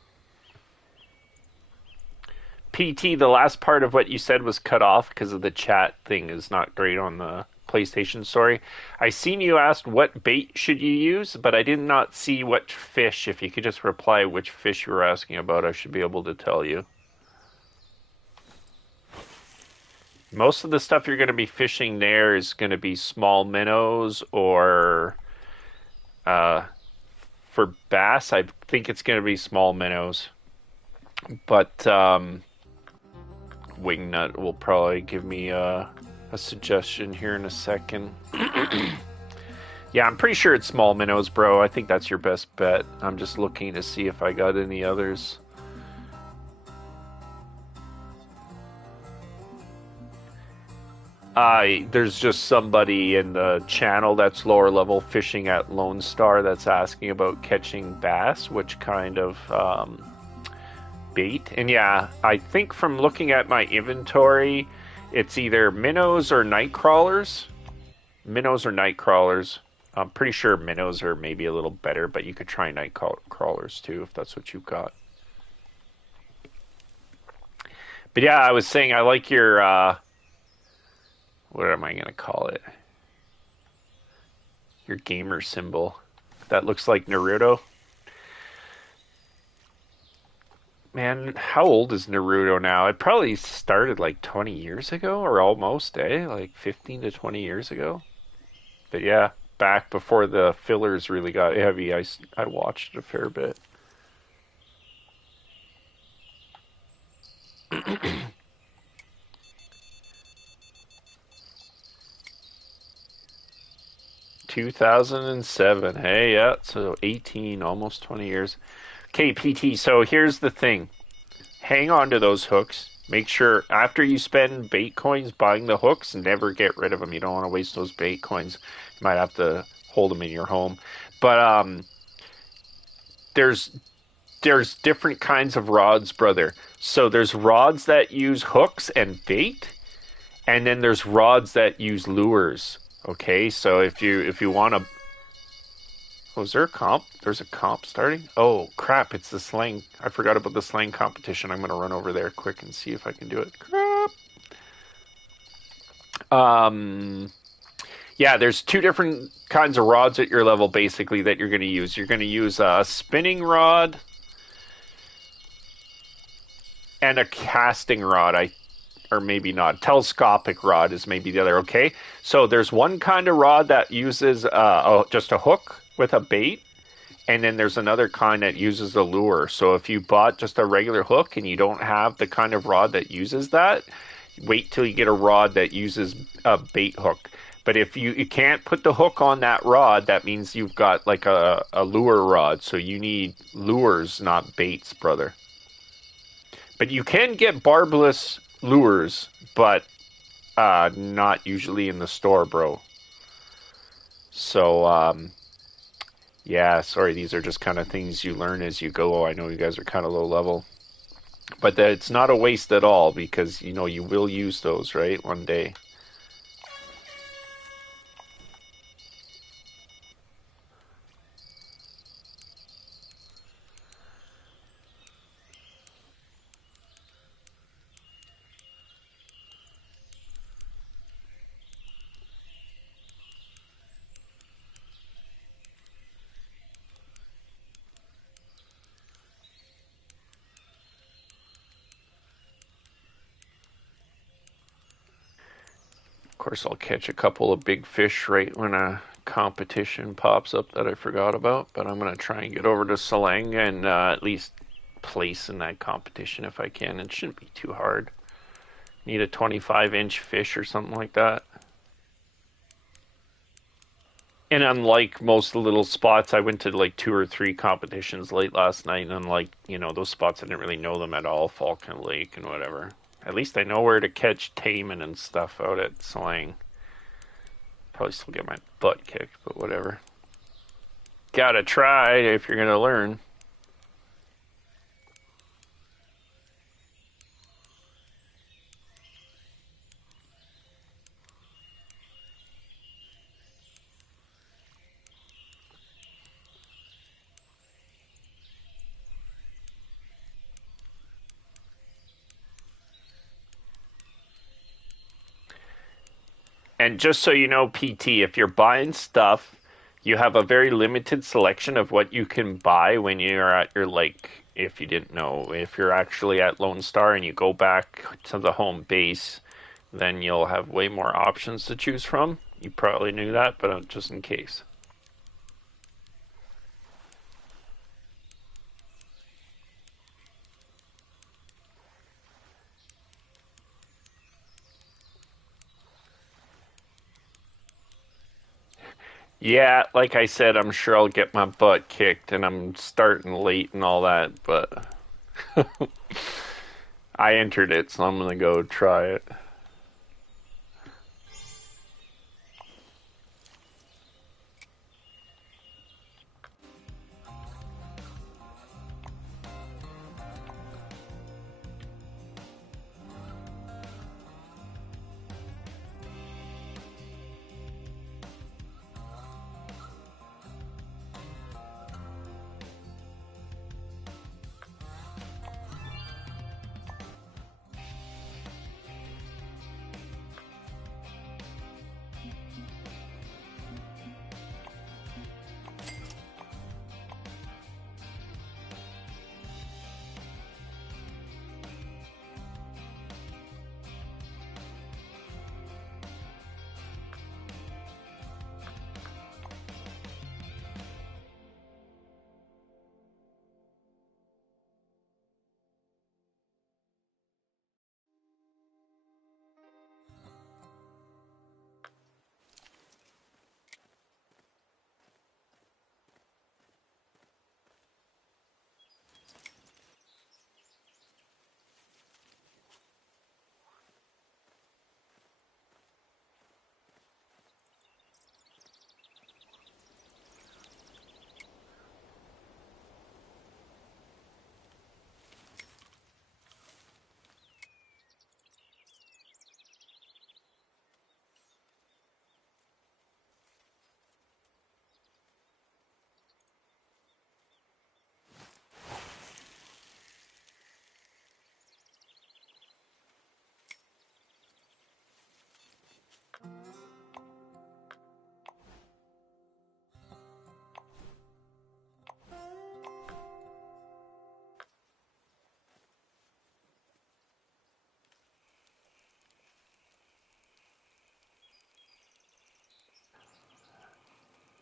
PT, the last part of what you said was cut off because of the chat thing is not great on the PlayStation. Sorry. I seen you asked what bait should you use, but I did not see what fish. If you could just reply which fish you were asking about, I should be able to tell you. Most of the stuff you're going to be fishing there is going to be small minnows, or for bass, I think it's going to be small minnows. But Wingnut will probably give me a suggestion here in a second. Yeah, I'm pretty sure it's small minnows, bro. I think that's your best bet. I'm just looking to see if I got any others. There's just somebody in the channel that's lower level fishing at Lone Star that's asking about catching bass, which kind of bait. And yeah, I think from looking at my inventory, it's either minnows or night crawlers. Minnows or night crawlers. I'm pretty sure minnows are maybe a little better, but you could try night crawlers too if that's what you've got. But yeah, I was saying I like your what am I going to call it? Your gamer symbol. That looks like Naruto. Man, how old is Naruto now? It probably started like 20 years ago, or almost, eh? Like 15 to 20 years ago. But yeah, back before the fillers really got heavy, I watched it a fair bit. 2007. Hey, yeah, so 18, almost 20 years. Okay, PT, so here's the thing. Hang on to those hooks. Make sure after you spend bait coins buying the hooks, never get rid of them. You don't want to waste those bait coins. You might have to hold them in your home. But there's different kinds of rods, brother. So there's rods that use hooks and bait, and then there's rods that use lures. Okay, so if you want to, oh, is there a comp? There's a comp starting? Oh crap! It's the slang. I forgot about the slang competition. I'm gonna run over there quick and see if I can do it. Crap. Yeah, there's two different kinds of rods at your level basically that you're gonna use. You're gonna use a spinning rod and a casting rod. Or maybe not. Telescopic rod is maybe the other. Okay, so there's one kind of rod that uses just a hook with a bait, and then there's another kind that uses a lure. So if you bought just a regular hook and you don't have the kind of rod that uses that, wait till you get a rod that uses a bait hook. But if you can't put the hook on that rod, that means you've got like a lure rod. So you need lures, not baits, brother. But you can get barbless lures, but not usually in the store, bro. So Yeah, sorry, these are just kind of things you learn as you go. I know you guys are kind of low level, but that it's not a waste at all because you know you will use those, right, one day. Of course, I'll catch a couple of big fish right when a competition pops up that I forgot about, but I'm gonna try and get over to Salang and at least place in that competition if I can. It shouldn't be too hard. Need a 25-inch fish or something like that. And unlike most little spots, I went to like two or three competitions late last night, and unlike, you know, those spots, I didn't really know them at all, Falcon Lake and whatever. At least I know where to catch taimen and stuff out at Slang. Probably still get my butt kicked, but whatever. Gotta try if you're gonna learn. And just so you know, PT, if you're buying stuff, you have a very limited selection of what you can buy when you're at your like. If you didn't know, if you're actually at Lone Star and you go back to the home base, then you'll have way more options to choose from. You probably knew that, but just in case. Yeah, like I said, I'm sure I'll get my butt kicked, and I'm starting late and all that, but I entered it, so I'm gonna go try it.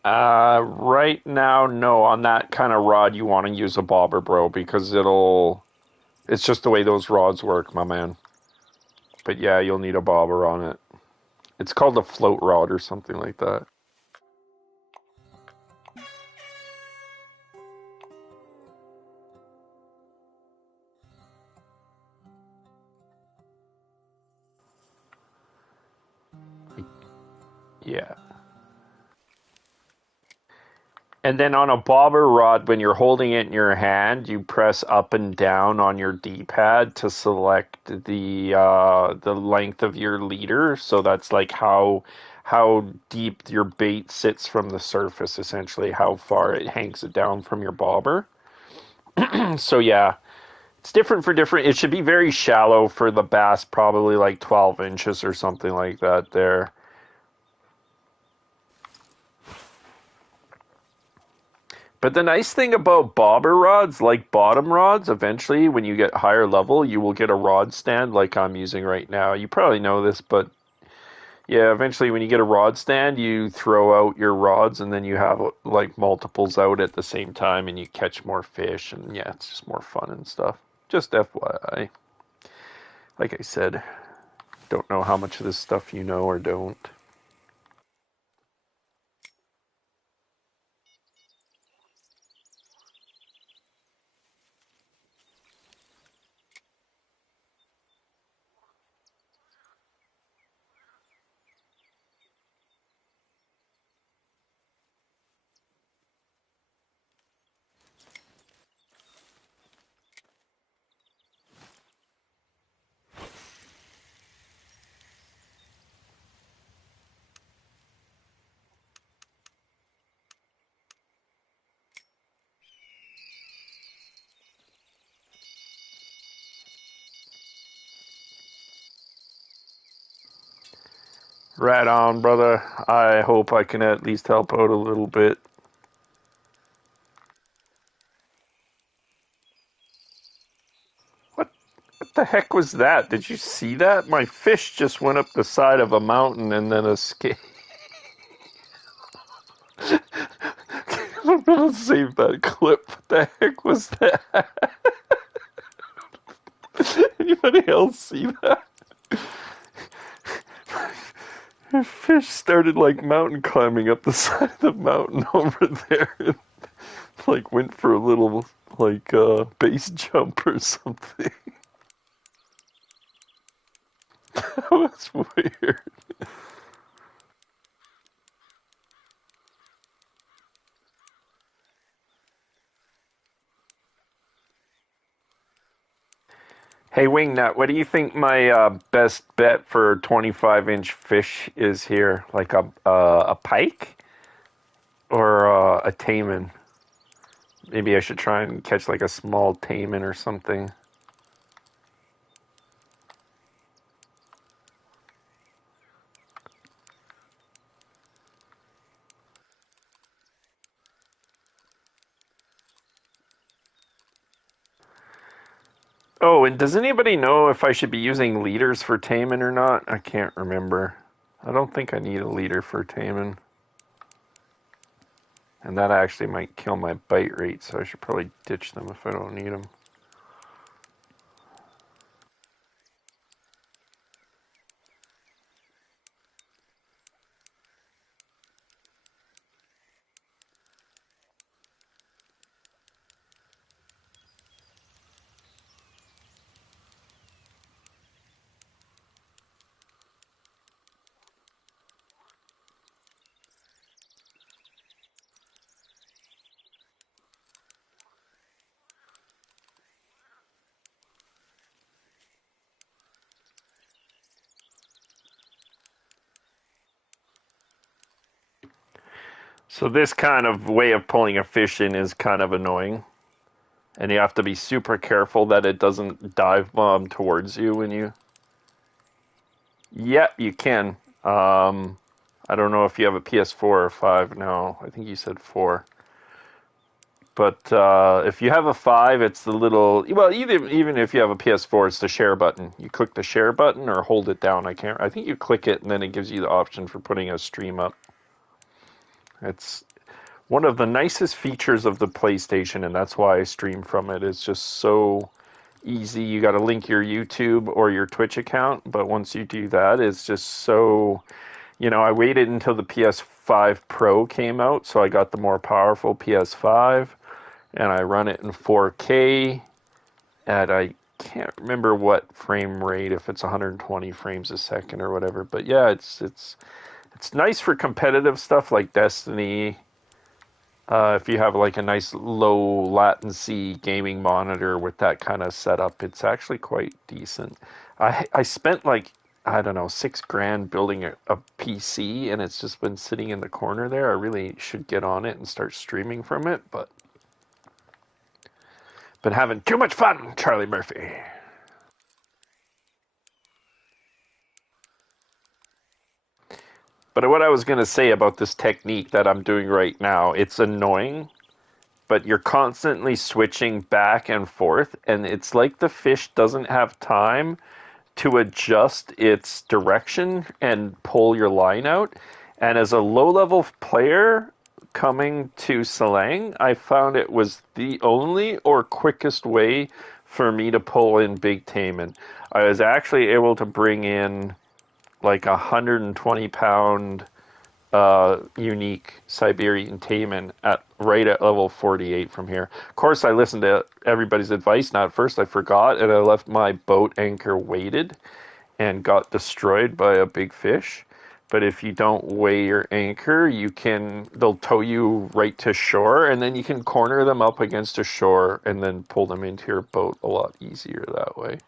Right now, no. On that kind of rod, you want to use a bobber, bro, because it'll. It's just the way those rods work, my man. But yeah, you'll need a bobber on it. It's called a float rod or something like that. Yeah. And then on a bobber rod, when you're holding it in your hand, you press up and down on your D-pad to select the length of your leader. So that's like how deep your bait sits from the surface, essentially, how far it hangs it down from your bobber. So yeah, it's different for different. It should be very shallow for the bass, probably like 12 inches or something like that there. But the nice thing about bobber rods, like bottom rods, eventually when you get higher level, you will get a rod stand like I'm using right now. You probably know this, but yeah, eventually when you get a rod stand, you throw out your rods and then you have like multiples out at the same time and you catch more fish and yeah, it's just more fun and stuff. Just FYI. Like I said, don't know how much of this stuff you know or don't. Right on, brother. I hope I can at least help out a little bit. What What the heck was that? Did you see that? My fish just went up the side of a mountain and then escaped. I'm gonna save that clip. What the heck was that? Anybody else see that? A fish started like mountain climbing up the side of the mountain over there. And, like went for a little like base jump or something. That was weird. Hey Wingnut, what do you think my best bet for 25-inch fish is here? Like a pike or a taimen? Maybe I should try and catch like a small taimen or something. Oh, and does anybody know if I should be using leaders for taimen or not? I can't remember. I don't think I need a leader for taimen. And that actually might kill my bite rate, so I should probably ditch them if I don't need them. So this kind of way of pulling a fish in is kind of annoying. And you have to be super careful that it doesn't dive bomb towards you when you... Yep, you can. I don't know if you have a PS4 or 5. No, I think you said 4. But if you have a 5, it's the little... Well, even if you have a PS4, it's the share button. You click the share button or hold it down. I think you click it and then it gives you the option for putting a stream up. It's one of the nicest features of the PlayStation, and that's why I stream from it. It's just so easy. You got to link your YouTube or your Twitch account, but once you do that, it's just so... I waited until the PS5 Pro came out, so I got the more powerful PS5, and I run it in 4K at, I can't remember what frame rate, if it's 120 frames a second or whatever, but yeah, it's nice for competitive stuff like Destiny, If you have like a nice low latency gaming monitor with that kind of setup, it's actually quite decent. I spent like, I don't know, 6 grand building a PC, and it's just been sitting in the corner there. I really should get on it and start streaming from it, but been having too much fun, Charlie Murphy. But what I was going to say about this technique that I'm doing right now, it's annoying, but you're constantly switching back and forth, and it's like the fish doesn't have time to adjust its direction and pull your line out. And as a low level player coming to Salang, I found it was the only or quickest way for me to pull in big taimen. I was actually able to bring in like 120 pound unique Siberian taimen at right at level 48 from here. Of course, I listened to everybody's advice. Now, at first, I forgot, and I left my boat anchor weighted and got destroyed by a big fish. But if you don't weigh your anchor, they'll tow you right to shore, and then you can corner them up against a shore and then pull them into your boat a lot easier that way.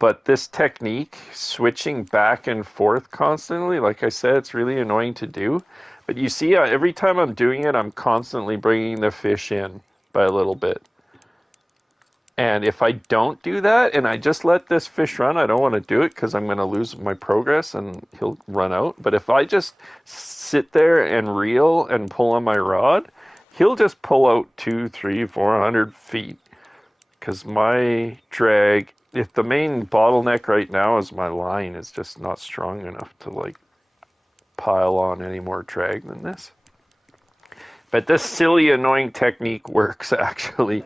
But this technique, switching back and forth constantly, like I said, it's really annoying to do. But you see, every time I'm doing it, I'm constantly bringing the fish in by a little bit. And if I don't do that and I just let this fish run, I don't want to do it because I'm going to lose my progress and he'll run out. But if I just sit there and reel and pull on my rod, he'll just pull out 2, 3, 400 feet. Because my drag, if the main bottleneck right now is my line is just not strong enough to like pile on any more drag than this. But this silly, annoying technique works actually.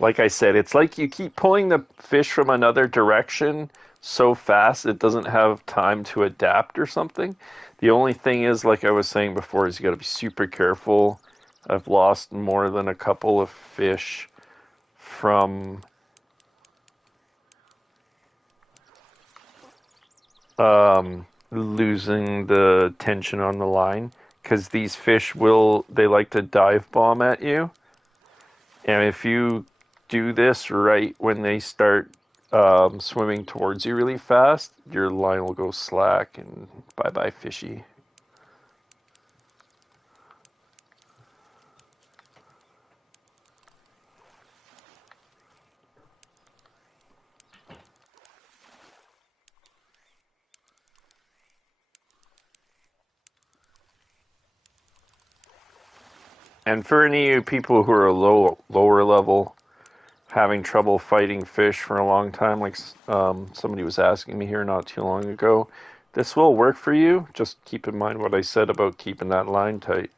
Like I said, it's like you keep pulling the fish from another direction so fast it doesn't have time to adapt or something. The only thing is, like I was saying before, is you got to be super careful. I've lost more than a couple of fish from losing the tension on the line because these fish they like to dive bomb at you. And if you do this right when they start swimming towards you really fast, your line will go slack and bye bye fishy. And for any of you people who are lower level, having trouble fighting fish for a long time, like somebody was asking me here not too long ago, this will work for you. Just keep in mind what I said about keeping that line tight.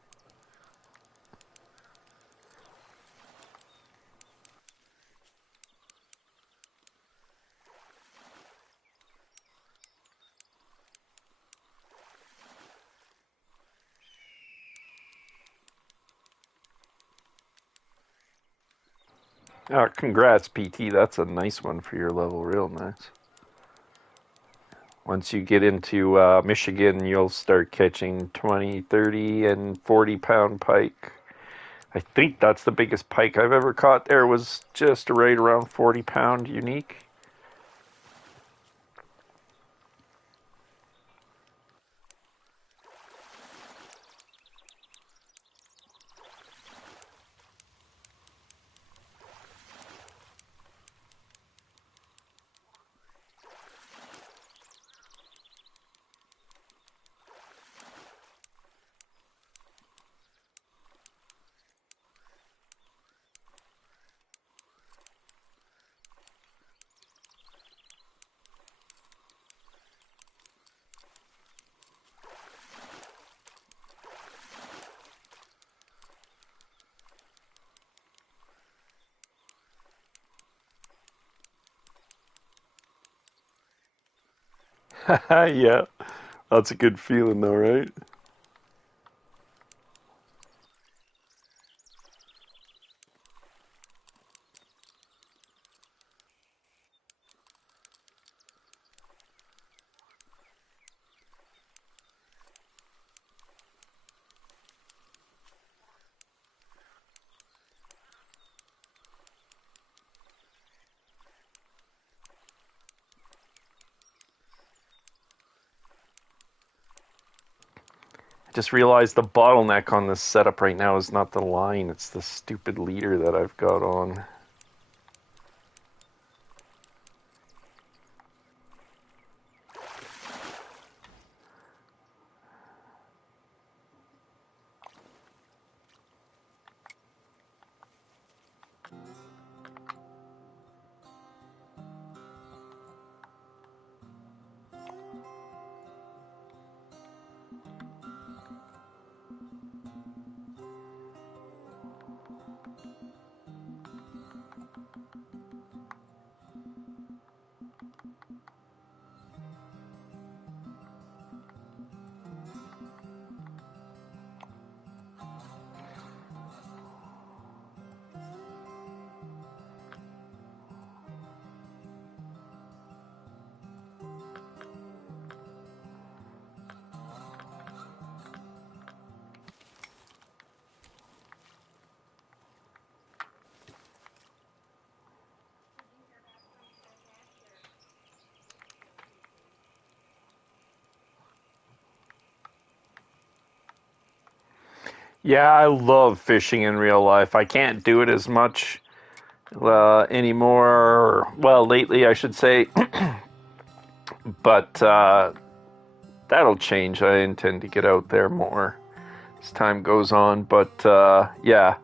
Oh, congrats, PT. That's a nice one for your level. Real nice. Once you get into Michigan, you'll start catching 20, 30, and 40 pound pike. I think that's the biggest pike I've ever caught there was just right around 40 pound unique. Yeah, that's a good feeling though, right? Just realized the bottleneck on this setup right now is not the line, it's the stupid leader that I've got on. Yeah, I love fishing in real life. I can't do it as much anymore. Well, lately, I should say, but that'll change. I intend to get out there more as time goes on. But yeah,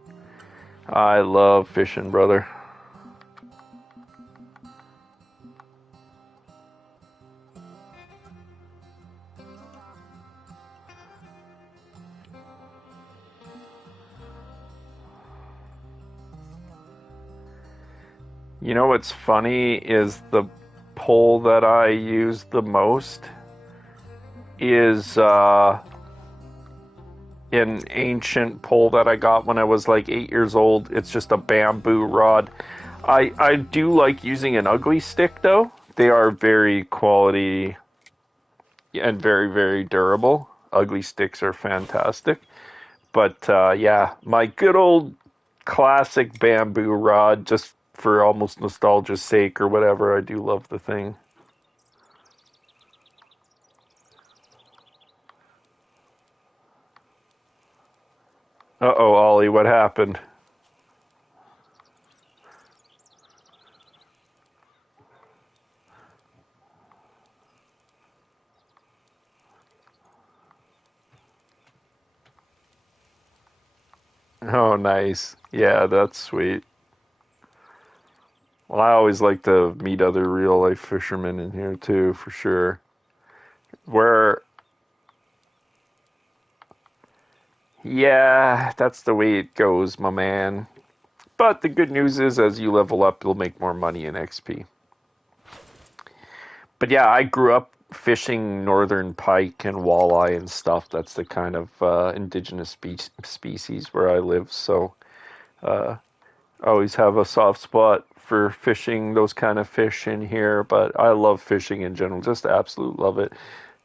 I love fishing, brother. You know what's funny is the pole that I use the most is an ancient pole that I got when I was like 8 years old. It's just a bamboo rod. I do like using an ugly stick though. They are very quality and very, very durable. Ugly sticks are fantastic. But yeah, my good old classic bamboo rod, just for almost nostalgia's sake or whatever, I do love the thing. Uh-oh, Ollie, what happened? Oh, nice. Yeah, that's sweet. Well, I always like to meet other real life fishermen in here too, for sure. Where, yeah, that's the way it goes, my man. But the good news is, as you level up, you'll make more money in XP. But yeah, I grew up fishing northern pike and walleye and stuff. That's the kind of indigenous species where I live. So uh, I always have a soft spot for fishing those kind of fish in here. But I love fishing in general. Just absolute love it.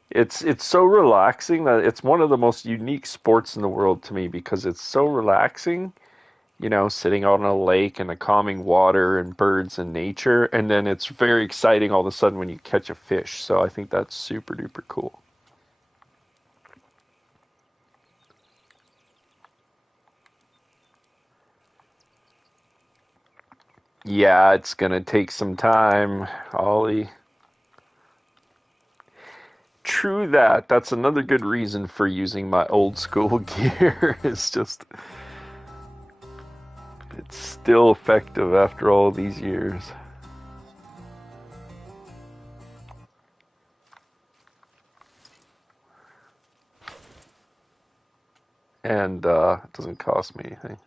It's so relaxing that it's one of the most unique sports in the world to me because it's so relaxing, sitting out on a lake and the calming water and birds and nature. And then it's very exciting all of a sudden when you catch a fish. So I think that's super duper cool. Yeah, it's gonna take some time, Ollie. True that. That's another good reason for using my old school gear. It's still effective after all these years. And it doesn't cost me anything.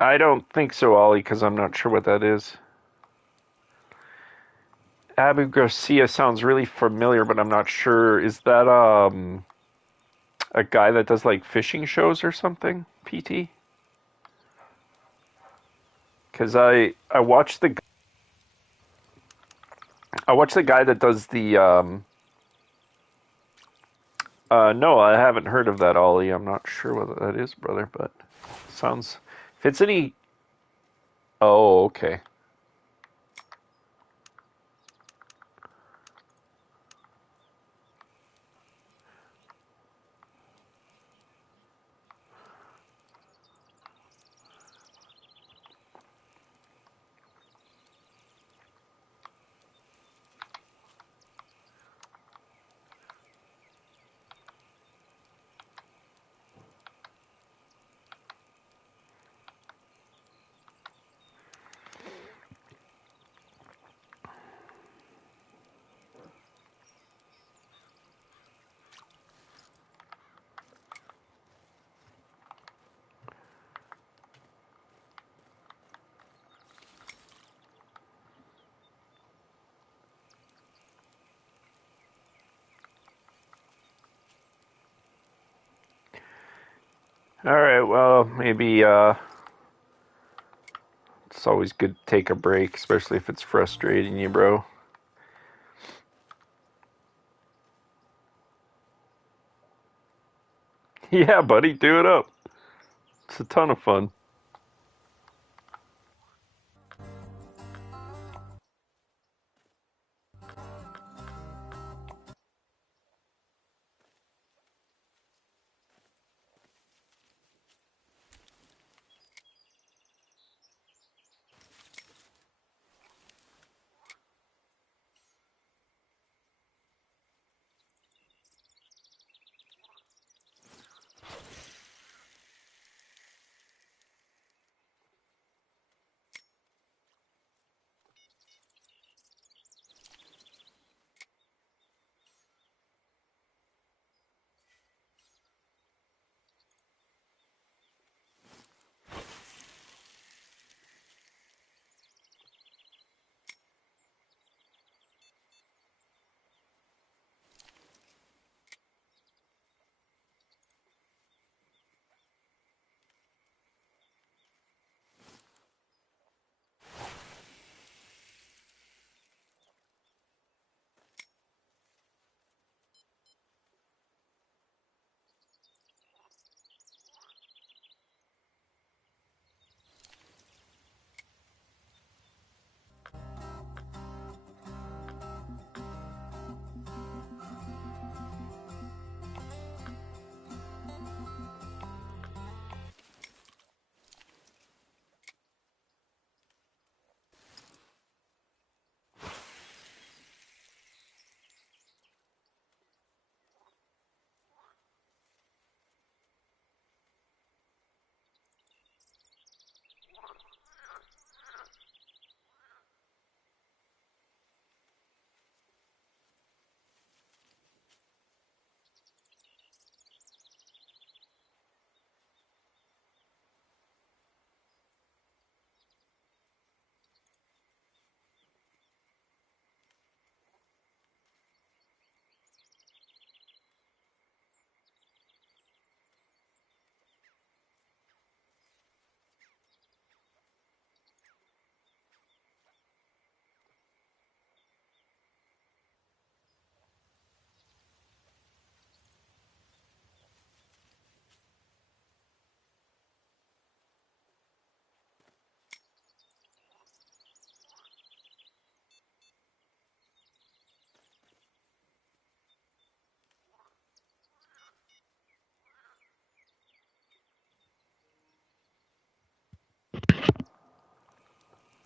I don't think so, Ollie, because I'm not sure what that is. Abu Garcia sounds really familiar, but I'm not sure. Is that a guy that does like fishing shows or something? PT? Because I watched the guy that does the no, I haven't heard of that, Ollie. I'm not sure what that is, brother, but sounds If it's any... Oh, okay. All right, well, maybe it's always good to take a break, especially if it's frustrating you, bro. Yeah, buddy, do it up. It's a ton of fun.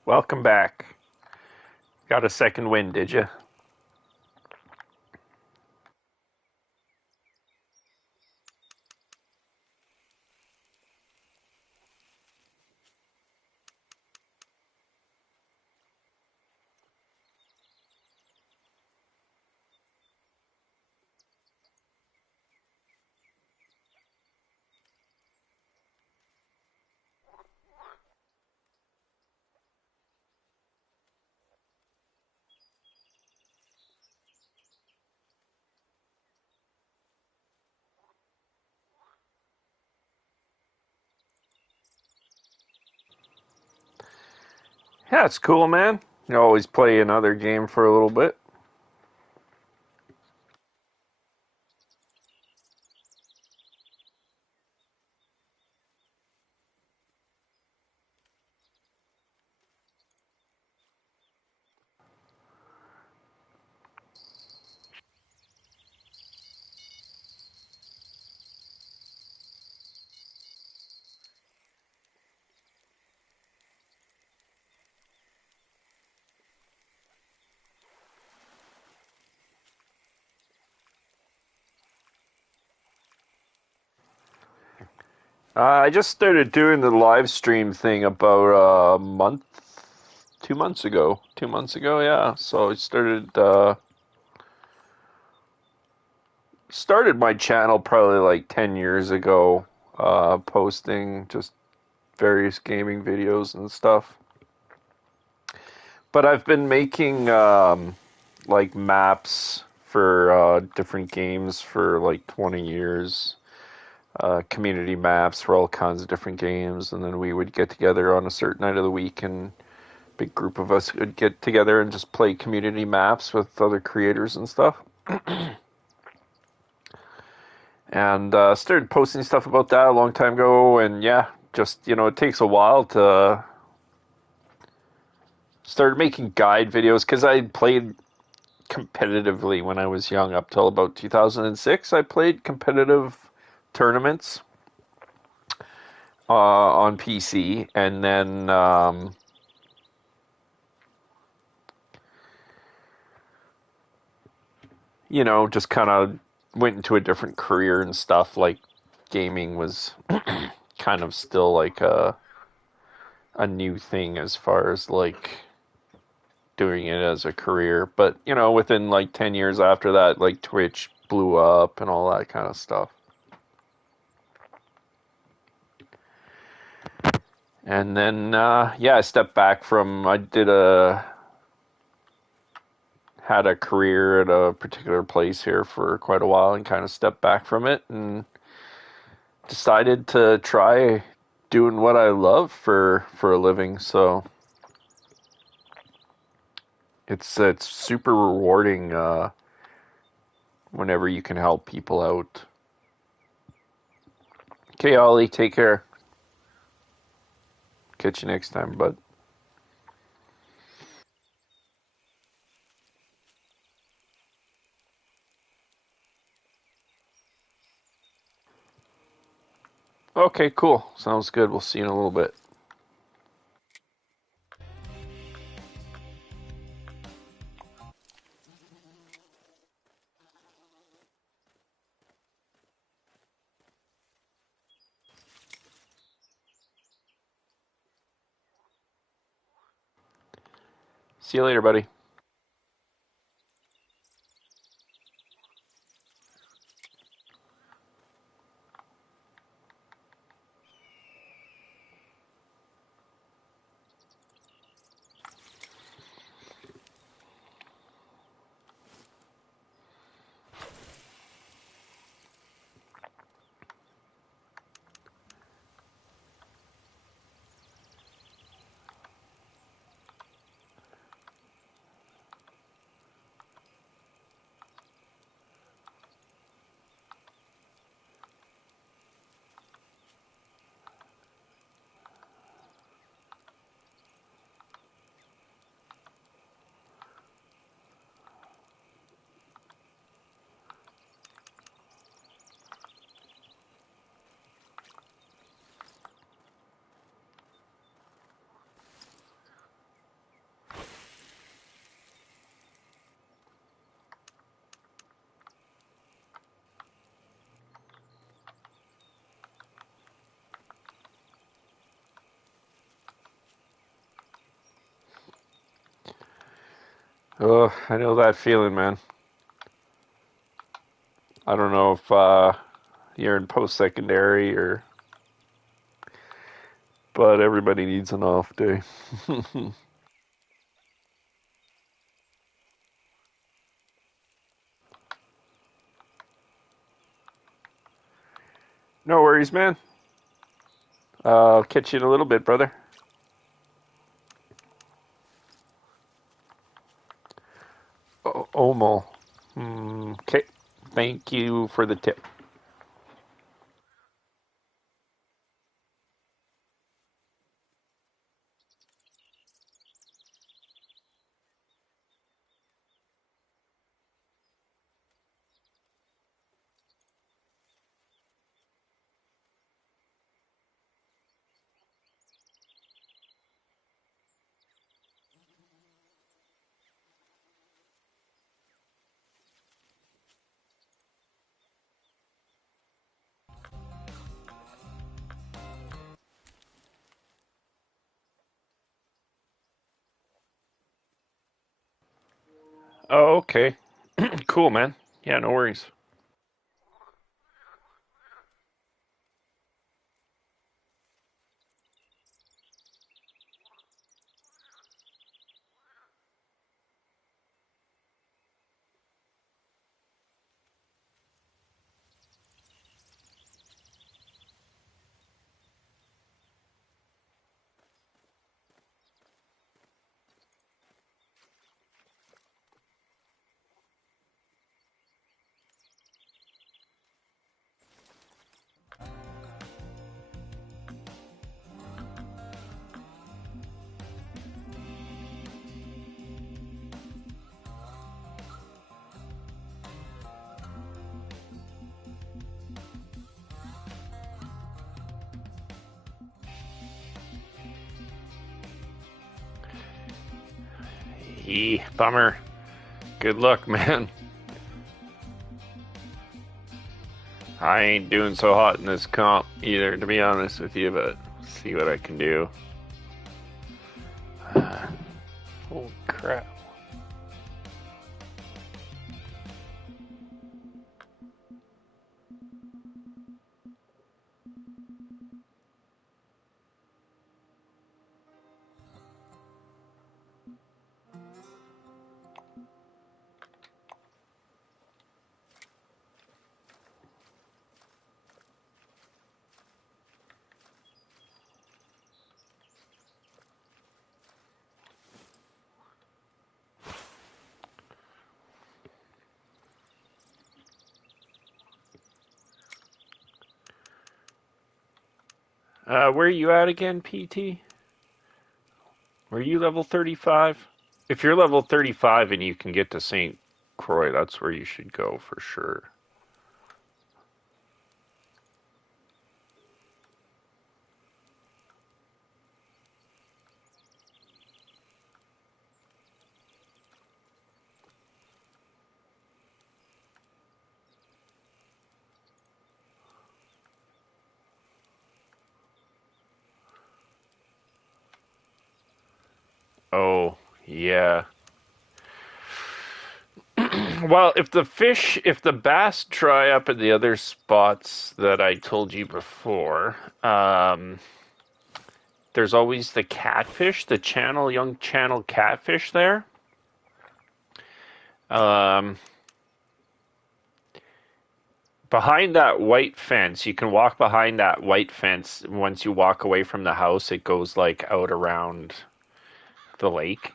Welcome back. Got a second win, did you? Yeah, it's cool, man. You always play another game for a little bit. I just started doing the live stream thing about a month, 2 months ago. 2 months ago, yeah. So I started my channel probably like 10 years ago, posting just various gaming videos and stuff. But I've been making like maps for different games for like 20 years. Community maps for all kinds of different games, and then we would get together on a certain night of the week, and a big group of us would get together and just play community maps with other creators and stuff. And started posting stuff about that a long time ago, and yeah, just it takes a while to start making guide videos because I played competitively when I was young up till about 2006. I played competitive tournaments on PC, and then just kind of went into a different career and stuff. Like gaming was kind of still like a new thing as far as like doing it as a career. But within like 10 years after that, like Twitch blew up and all that kind of stuff. And then yeah, I stepped back from had a career at a particular place here for quite a while and kind of stepped back from it and decided to try doing what I love for a living. So it's super rewarding whenever you can help people out. Okay, Ollie, take care. Catch you next time, bud. Okay, cool. Sounds good. We'll see you in a little bit. See you later, buddy. Oh, I know that feeling, man. I don't know if you're in post-secondary but everybody needs an off day. No worries, man. I'll catch you in a little bit, brother. Omo. Okay. Thank you for the tip. Oh, okay. Cool, man. Yeah, no worries. Bummer. Good luck, man. I ain't doing so hot in this comp either, to be honest with you, but see what I can do. Holy crap. Where are you at again, PT? Were you level 35? If you're level 35 and you can get to St. Croix, that's where you should go for sure. Oh, yeah. Well, if the bass dry up in the other spots that I told you before, there's always the catfish, the young channel catfish there. Um, Behind that white fence, you can walk behind that white fence. Once you walk away from the house, it goes like out around the lake.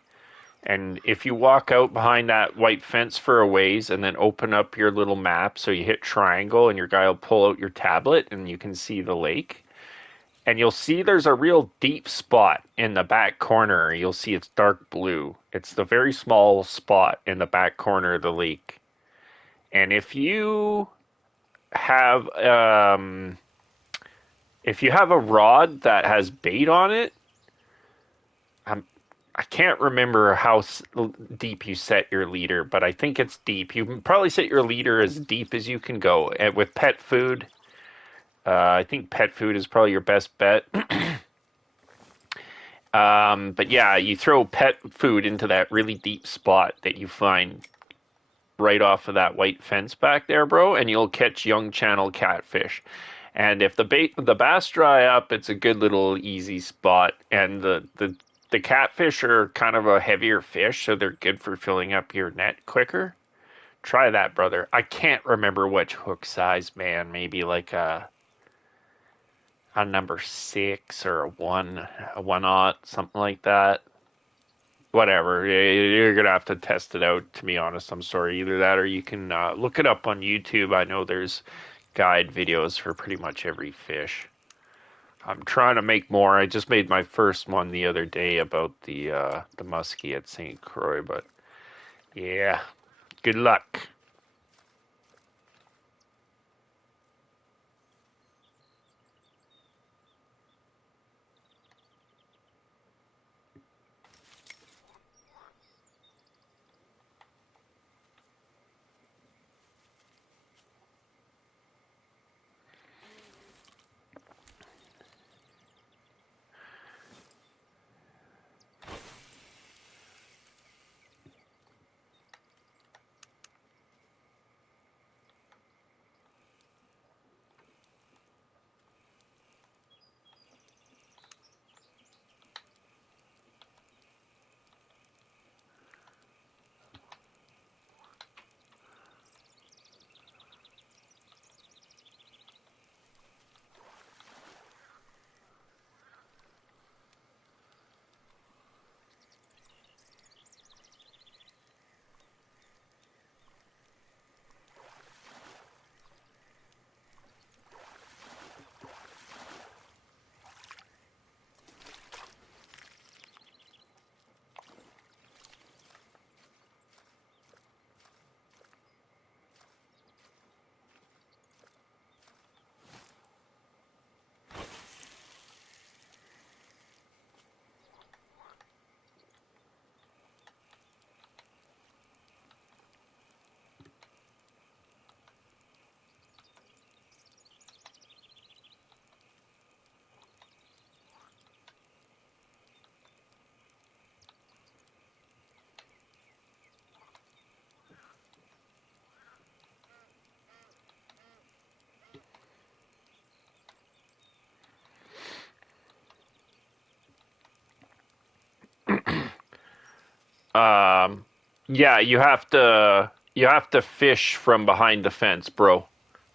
And if you walk out behind that white fence for a ways and then open up your little map, so you hit triangle and your guy will pull out your tablet and you can see the lake. And you'll see there's a real deep spot in the back corner. You'll see it's dark blue. It's the very small spot in the back corner of the lake. And have um, if you have a rod that has bait on it, I'm I can't remember how deep you set your leader, but I think it's deep. You can probably set your leader as deep as you can go. And with pet food, I think pet food is probably your best bet. But yeah, you throw pet food into that really deep spot that you find right off of that white fence back there, bro, and you'll catch young channel catfish. And if the bass dry up, it's a good little easy spot. And the catfish are kind of a heavier fish, so they're good for filling up your net quicker. Try that, brother. I can't remember which hook size, man. Maybe like a number 6 or a 1/0, something like that. Whatever. You're gonna have to test it out. To be honest, I'm sorry. Either that, or you can look it up on YouTube. I know there's guide videos for pretty much every fish. I'm trying to make more. I just made my first one the other day about the muskie at St. Croix, but yeah, good luck. Yeah, you have to fish from behind the fence, bro.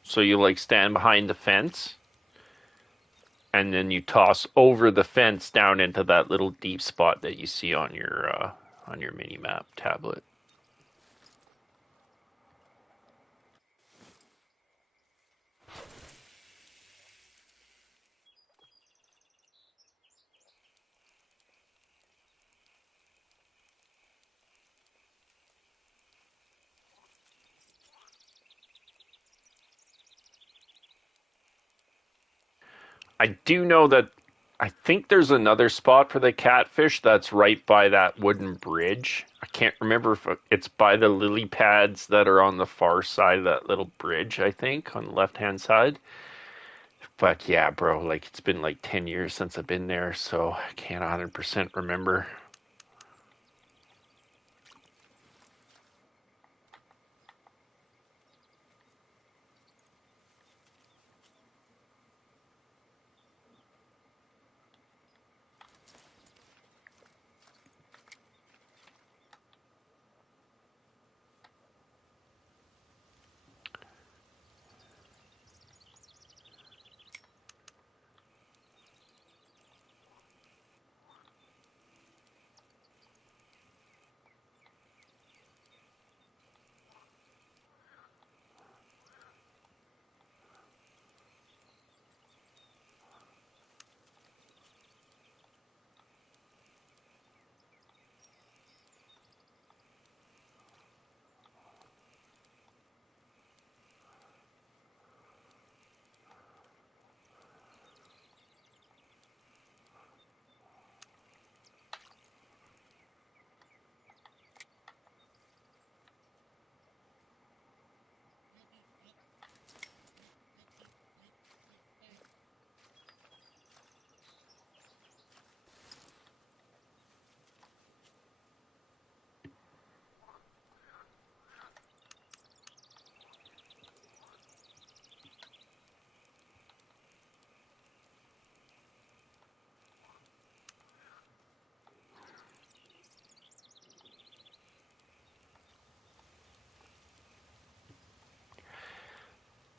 So you like stand behind the fence and then you toss over the fence down into that little deep spot that you see on your mini map tablet. I do know that I think there's another spot for the catfish that's right by that wooden bridge. I can't remember if it's by the lily pads that are on the far side of that little bridge, I think, on the left-hand side. But yeah, bro, like it's been like 10 years since I've been there, so I can't 100% remember.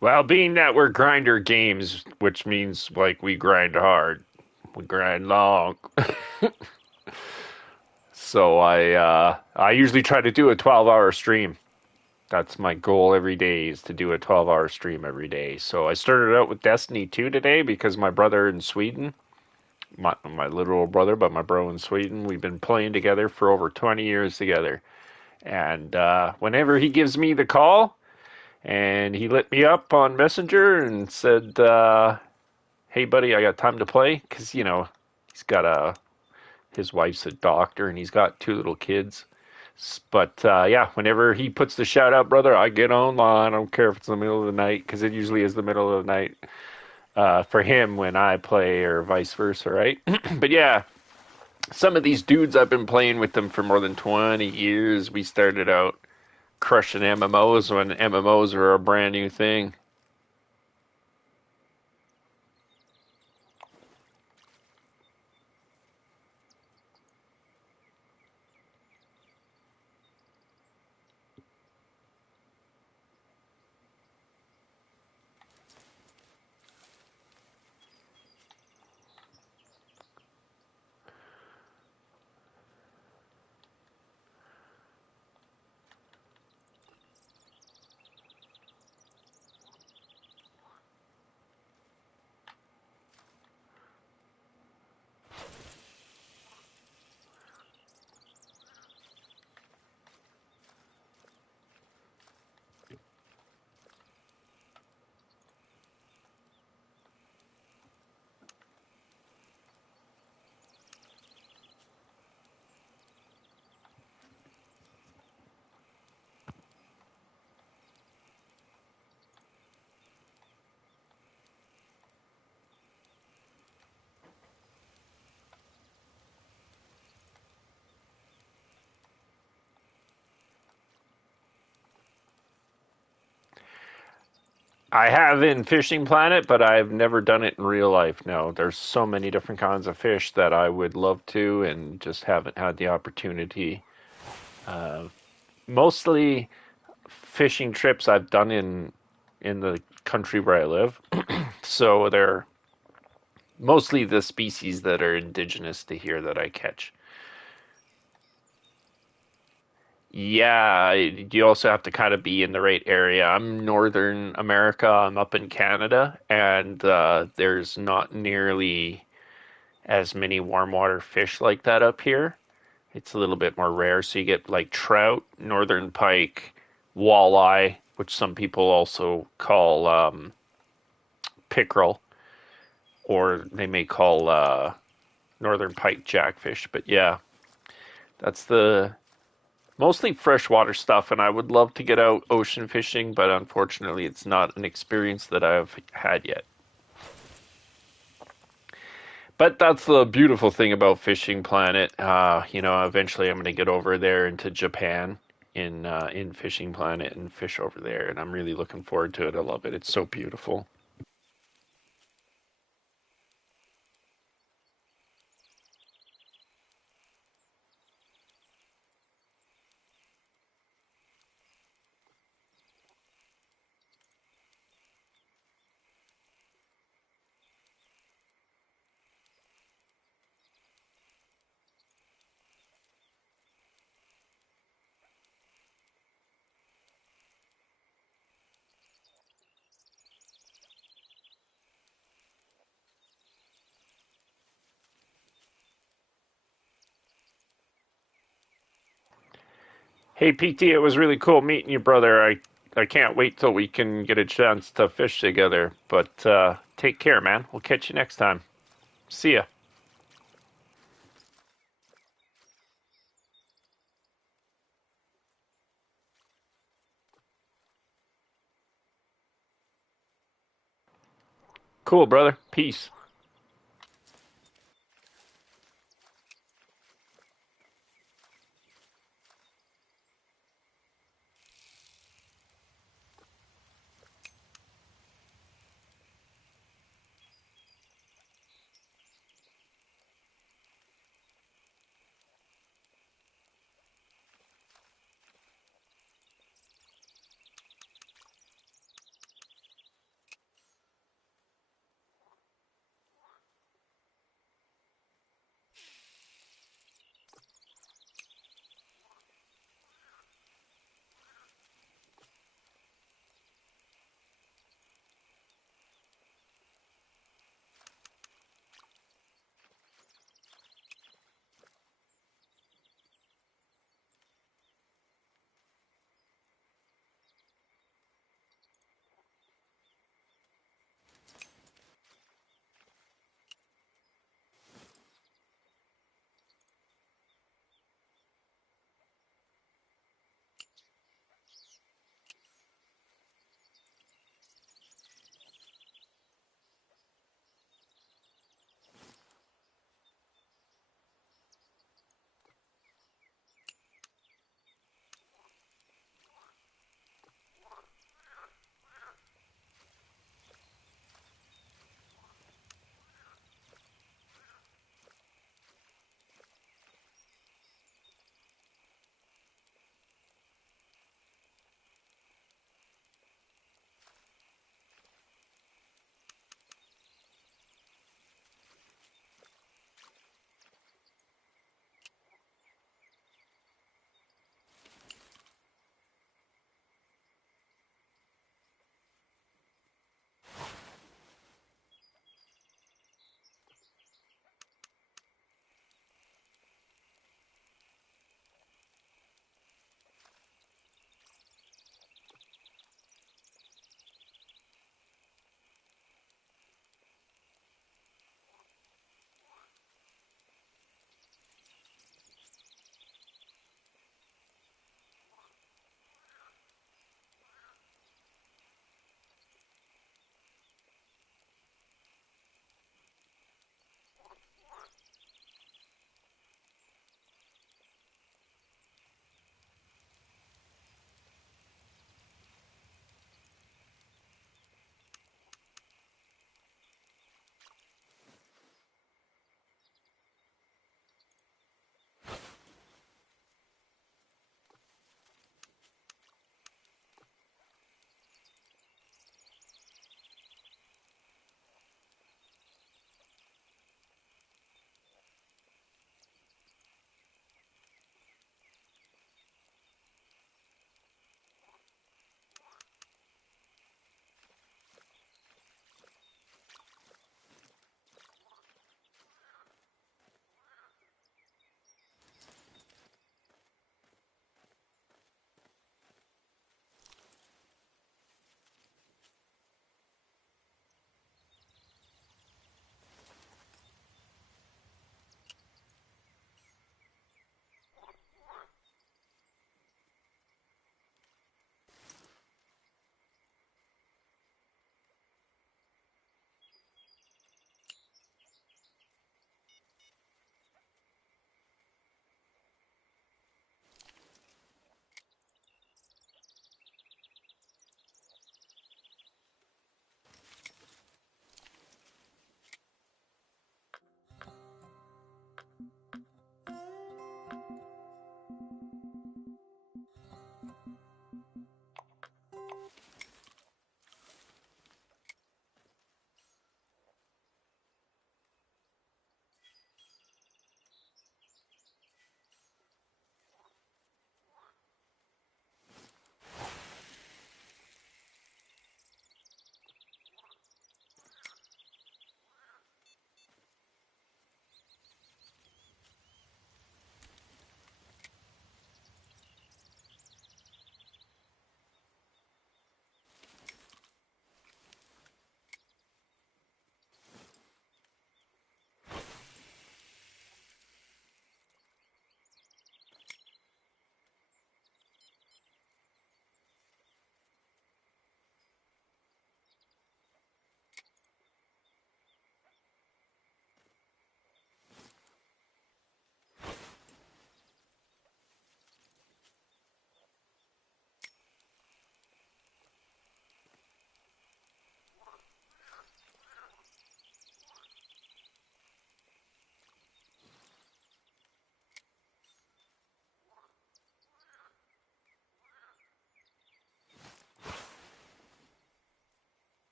Well, being that we're grinder games, which means like we grind hard, we grind long. So I usually try to do a 12-hour stream. That's my goal every day is to do a 12-hour stream every day. So I started out with Destiny 2 today because my brother in Sweden, my literal brother, but my bro in Sweden, we've been playing together for over 20 years together. And whenever he gives me the call, and he lit me up on Messenger and said, "Hey, buddy, I got time to play," because he's got his wife's a doctor and he's got two little kids. But yeah, whenever he puts the shout out, brother, I get online. I don't care if it's in the middle of the night because it usually is the middle of the night for him when I play or vice versa, right? But yeah, some of these dudes I've been playing with them for more than 20 years. We started out crushing MMOs when MMOs were a brand new thing. I have in Fishing Planet, but I've never done it in real life. No, there's so many different kinds of fish that I would love to and just haven't had the opportunity. Mostly fishing trips I've done in the country where I live. So they're mostly the species that are indigenous to here that I catch. Yeah, you also have to kind of be in the right area. I'm Northern America. I'm up in Canada, and there's not nearly as many warm water fish like that up here. It's a little bit more rare. So you get like trout, northern pike, walleye, which some people also call pickerel, or they may call northern pike jackfish. But yeah, that's the mostly freshwater stuff. And I would love to get out ocean fishing, but unfortunately, it's not an experience that I've had yet. But that's the beautiful thing about Fishing Planet. Eventually I'm going to get over there into Japan in Fishing Planet and fish over there, and I'm really looking forward to it. I love it. It's so beautiful. Hey PT, it was really cool meeting you, brother. I can't wait till we can get a chance to fish together. But take care, man. We'll catch you next time. See ya. Cool, brother. Peace.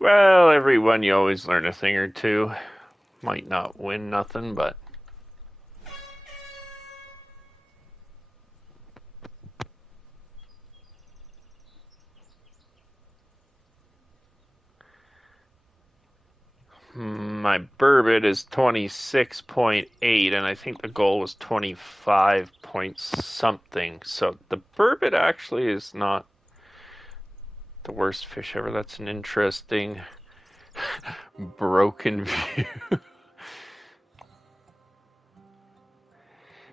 Well, everyone, you always learn a thing or two. Might not win nothing, but my burbot is 26.8, and I think the goal was 25 point something. So the burbot actually is not the worst fish ever. That's an interesting broken view.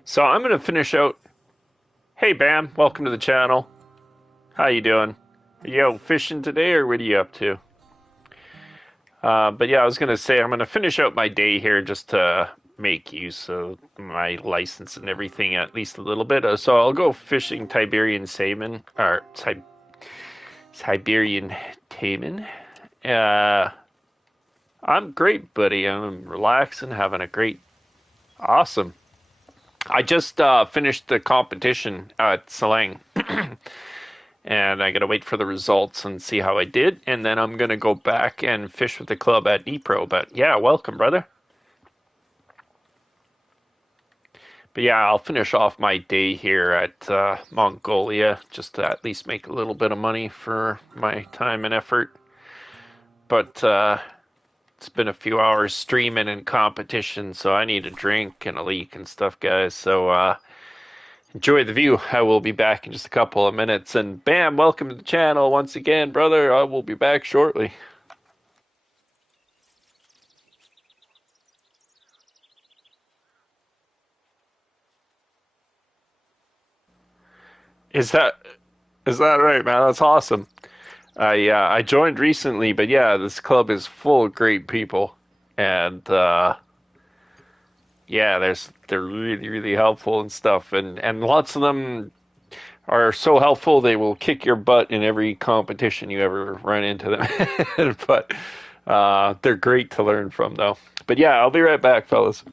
So I'm going to finish out. Hey, Bam, welcome to the channel. How you doing? Are you out fishing today, or what are you up to? But yeah, I was going to say I'm going to finish out my day here just to make use of my license and everything at least a little bit. So I'll go fishing Tiberian salmon, or Siberian taimen. Uh, I'm great, buddy. I'm relaxing, having a great, awesome. I just finished the competition at Salang. And I gotta wait for the results and see how I did, and then I'm gonna go back and fish with the club at Dnipro. But yeah, welcome, brother. But yeah, I'll finish off my day here at Mongolia just to at least make a little bit of money for my time and effort. But it's been a few hours streaming and competition, so I need a drink and a leak and stuff, guys. So enjoy the view. I will be back in just a couple of minutes. And bam, welcome to the channel once again, brother. I will be back shortly. Is that is that right, man? That's awesome. I joined recently, but yeah, this club is full of great people, and yeah, they're really helpful and stuff, and lots of them are so helpful they will kick your butt in every competition you ever run into them. But they're great to learn from, though. But yeah, I'll be right back, fellas.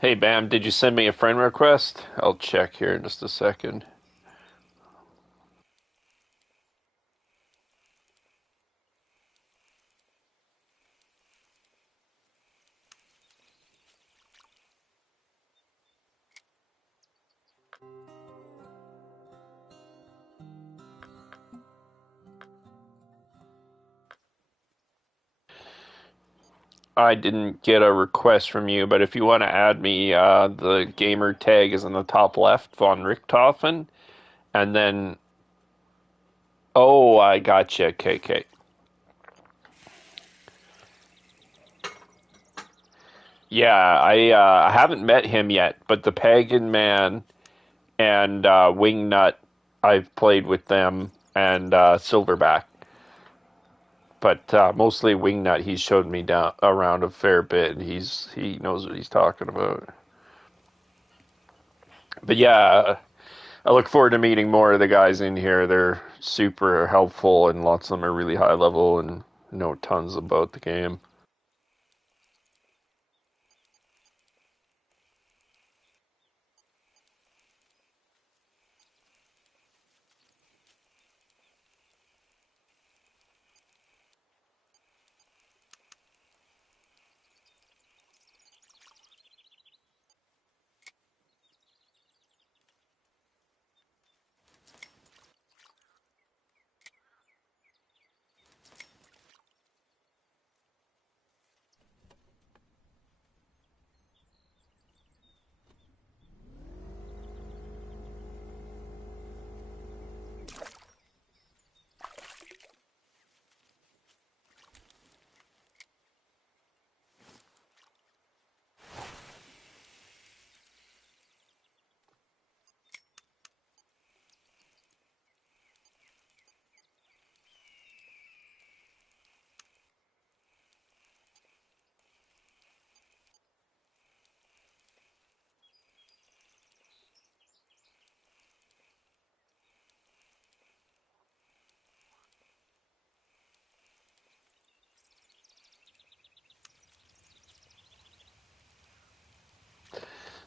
Hey Bam, did you send me a friend request? I'll check here in just a second. I didn't get a request from you, but if you want to add me, the gamer tag is in the top left, von Richthofen, and then oh, I gotcha, KK. Yeah, I haven't met him yet, but the Pagan Man and Wingnut, I've played with them, and Silverback. But mostly Wingnut, he's showed me down around a fair bit, and he knows what he's talking about. But yeah, I look forward to meeting more of the guys in here. They're super helpful, and lots of them are really high level and know tons about the game.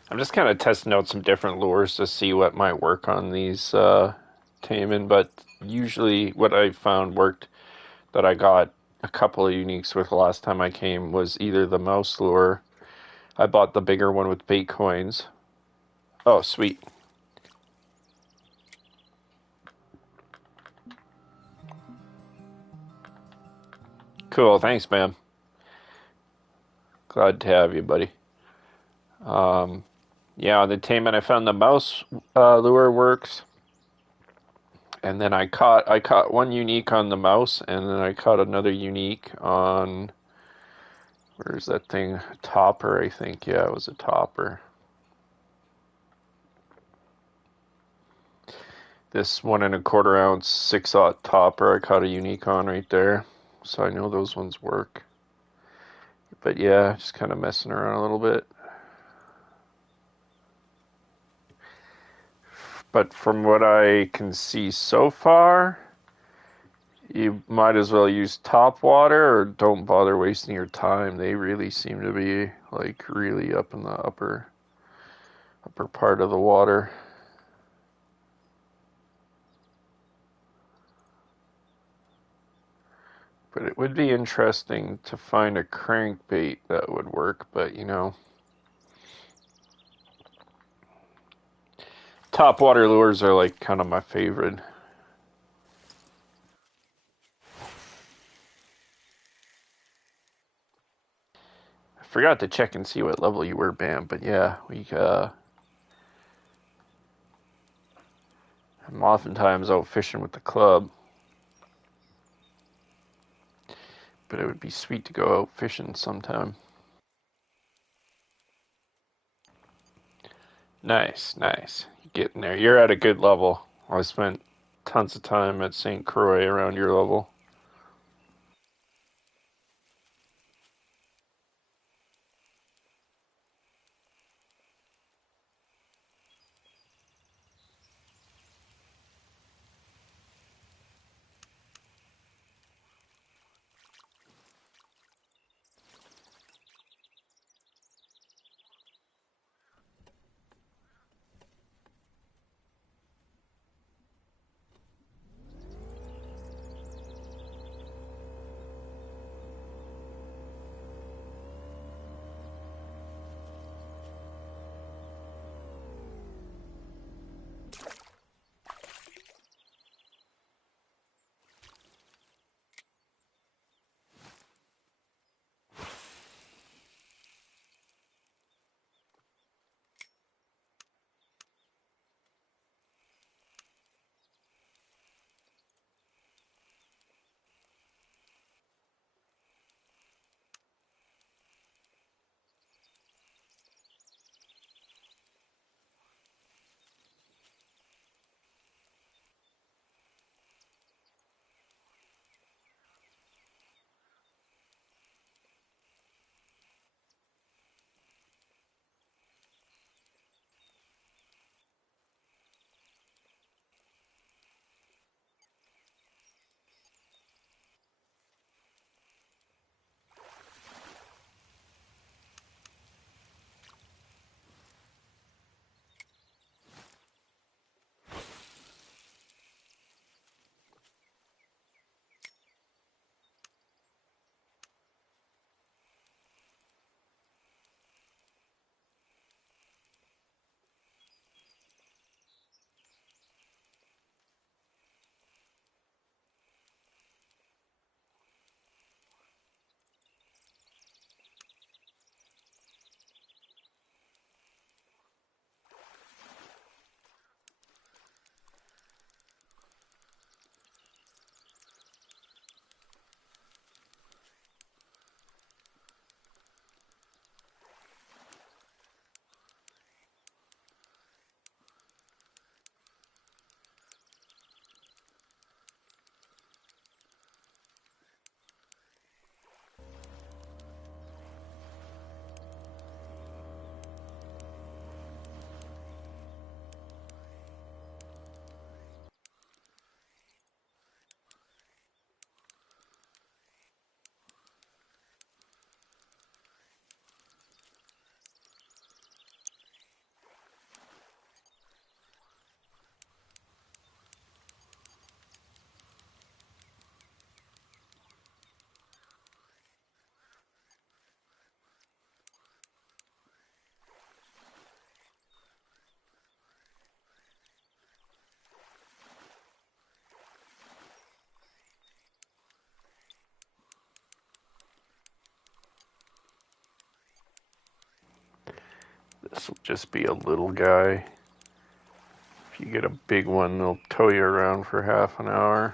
I'm just kind of testing out some different lures to see what might work on these Taman, but usually what I found worked that I got a couple of uniques with the last time I came was either the mouse lure. I bought the bigger one with bait coins. Oh, sweet. Cool. Thanks, man. Glad to have you, buddy. Um, yeah, on the Taman, I found the mouse lure works, and then I caught one unique on the mouse, and then I caught another unique on where's that thing? Topper, I think. Yeah, it was a topper. This 1 1/4 ounce 6/0 topper, I caught a unique on right there, so I know those ones work. But yeah, just kind of messing around a little bit. But from what I can see so far, you might as well use top water or don't bother wasting your time. They really seem to be like really up in the upper part of the water. But it would be interesting to find a crankbait that would work, but top water lures are like kind of my favorite. I forgot to check and see what level you were, Bam, but yeah, I'm oftentimes out fishing with the club, but it would be sweet to go out fishing sometime. Nice, nice. You're getting there. You're at a good level. I spent tons of time at St. Croix around your level. This will just be a little guy. If you get a big one, they'll tow you around for half an hour.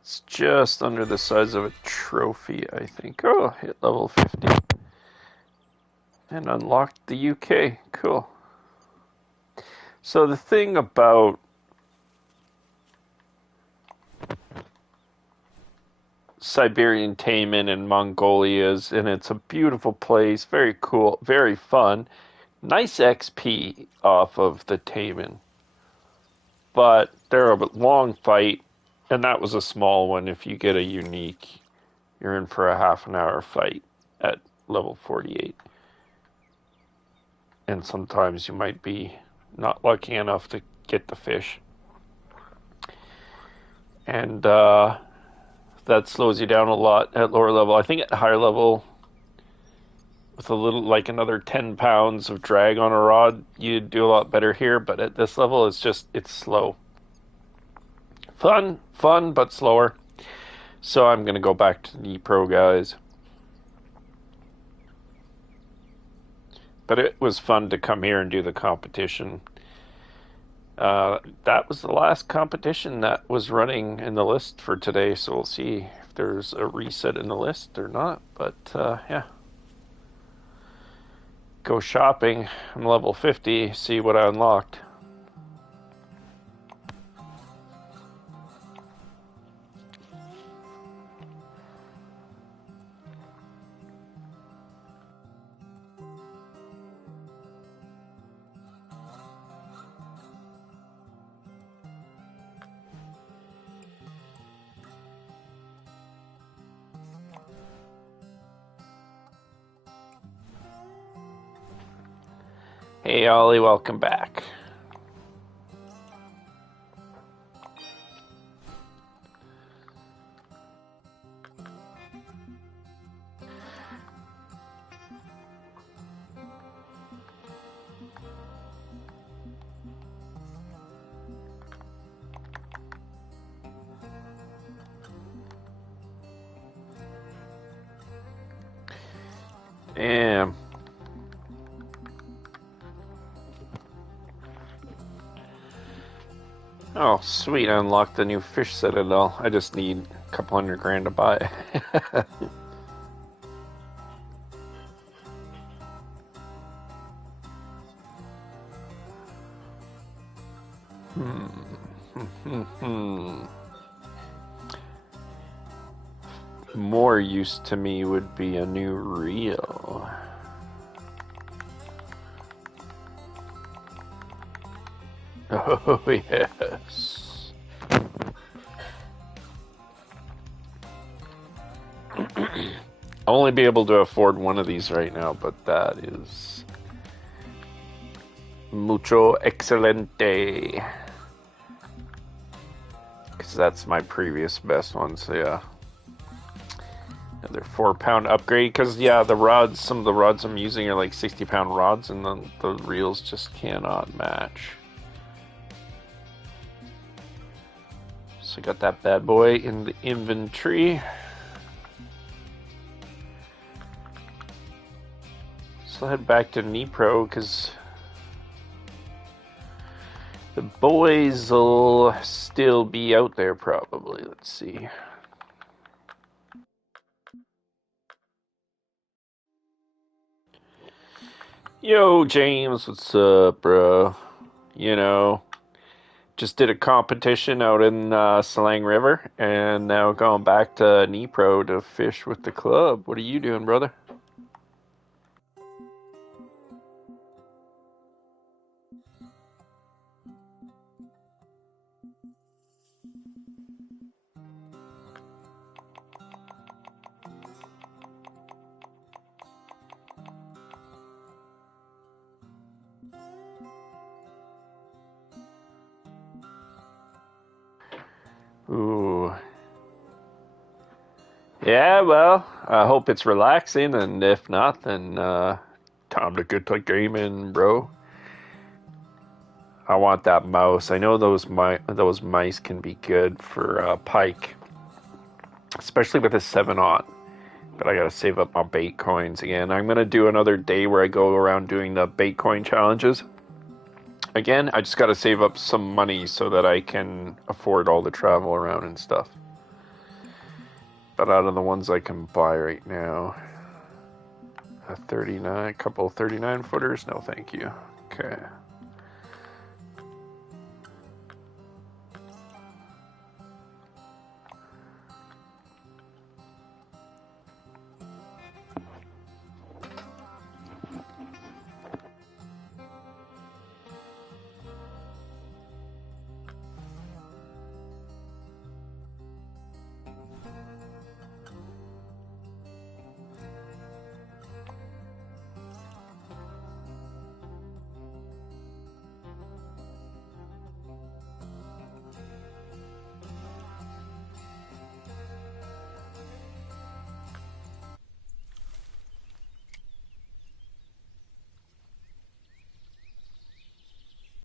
It's just under the size of a trophy, I think. Oh, hit level 50. And unlocked the UK. Cool. So the thing about Siberian taimen and Mongolia is, and it's a beautiful place, very cool, very fun. Nice XP off of the taimen. But they're a long fight, and that was a small one. If you get a unique, you're in for a half an hour fight at level 48. And sometimes you might be not lucky enough to get the fish. And that slows you down a lot at lower level. I think at higher level, with a little, like another 10 pounds of drag on a rod, you'd do a lot better here. But at this level, it's slow. Fun, but slower. So I'm going to go back to Dnipro, guys. But it was fun to come here and do the competition. That was the last competition that was running in the list for today, so we'll see if there's a reset in the list or not. But yeah, go shopping. I'm level 50, see what I unlocked. Hey Ollie, welcome back. Damn. Oh, sweet, I unlocked the new fish citadel. I just need a couple $100,000 to buy it. More use to me would be a new reel. Oh, yes. I'll only be able to afford one of these right now, but that is mucho excelente. Because that's my previous best one, so yeah. Another 4-pound upgrade, because yeah, the rods, some of the rods I'm using are like 60-pound rods, and the reels just cannot match. So I got that bad boy in the inventory. So I'll head back to Dnipro because the boys will still be out there probably. Let's see. Yo, James, what's up, bro? You know, just did a competition out in Salang River, and now going back to Dnipro to fish with the club. What are you doing, brother? Ooh. Yeah, well, I hope it's relaxing, and if not, then time to get to gaming, bro. I want that mouse. I know those mice can be good for pike, especially with a 7/0. But I gotta save up my bait coins again. I'm gonna do another day where I go around doing the bait coin challenges. Again, I just gotta save up some money so that I can afford all the travel around and stuff. But out of the ones I can buy right now, a 39, couple 39 footers, no thank you. Okay.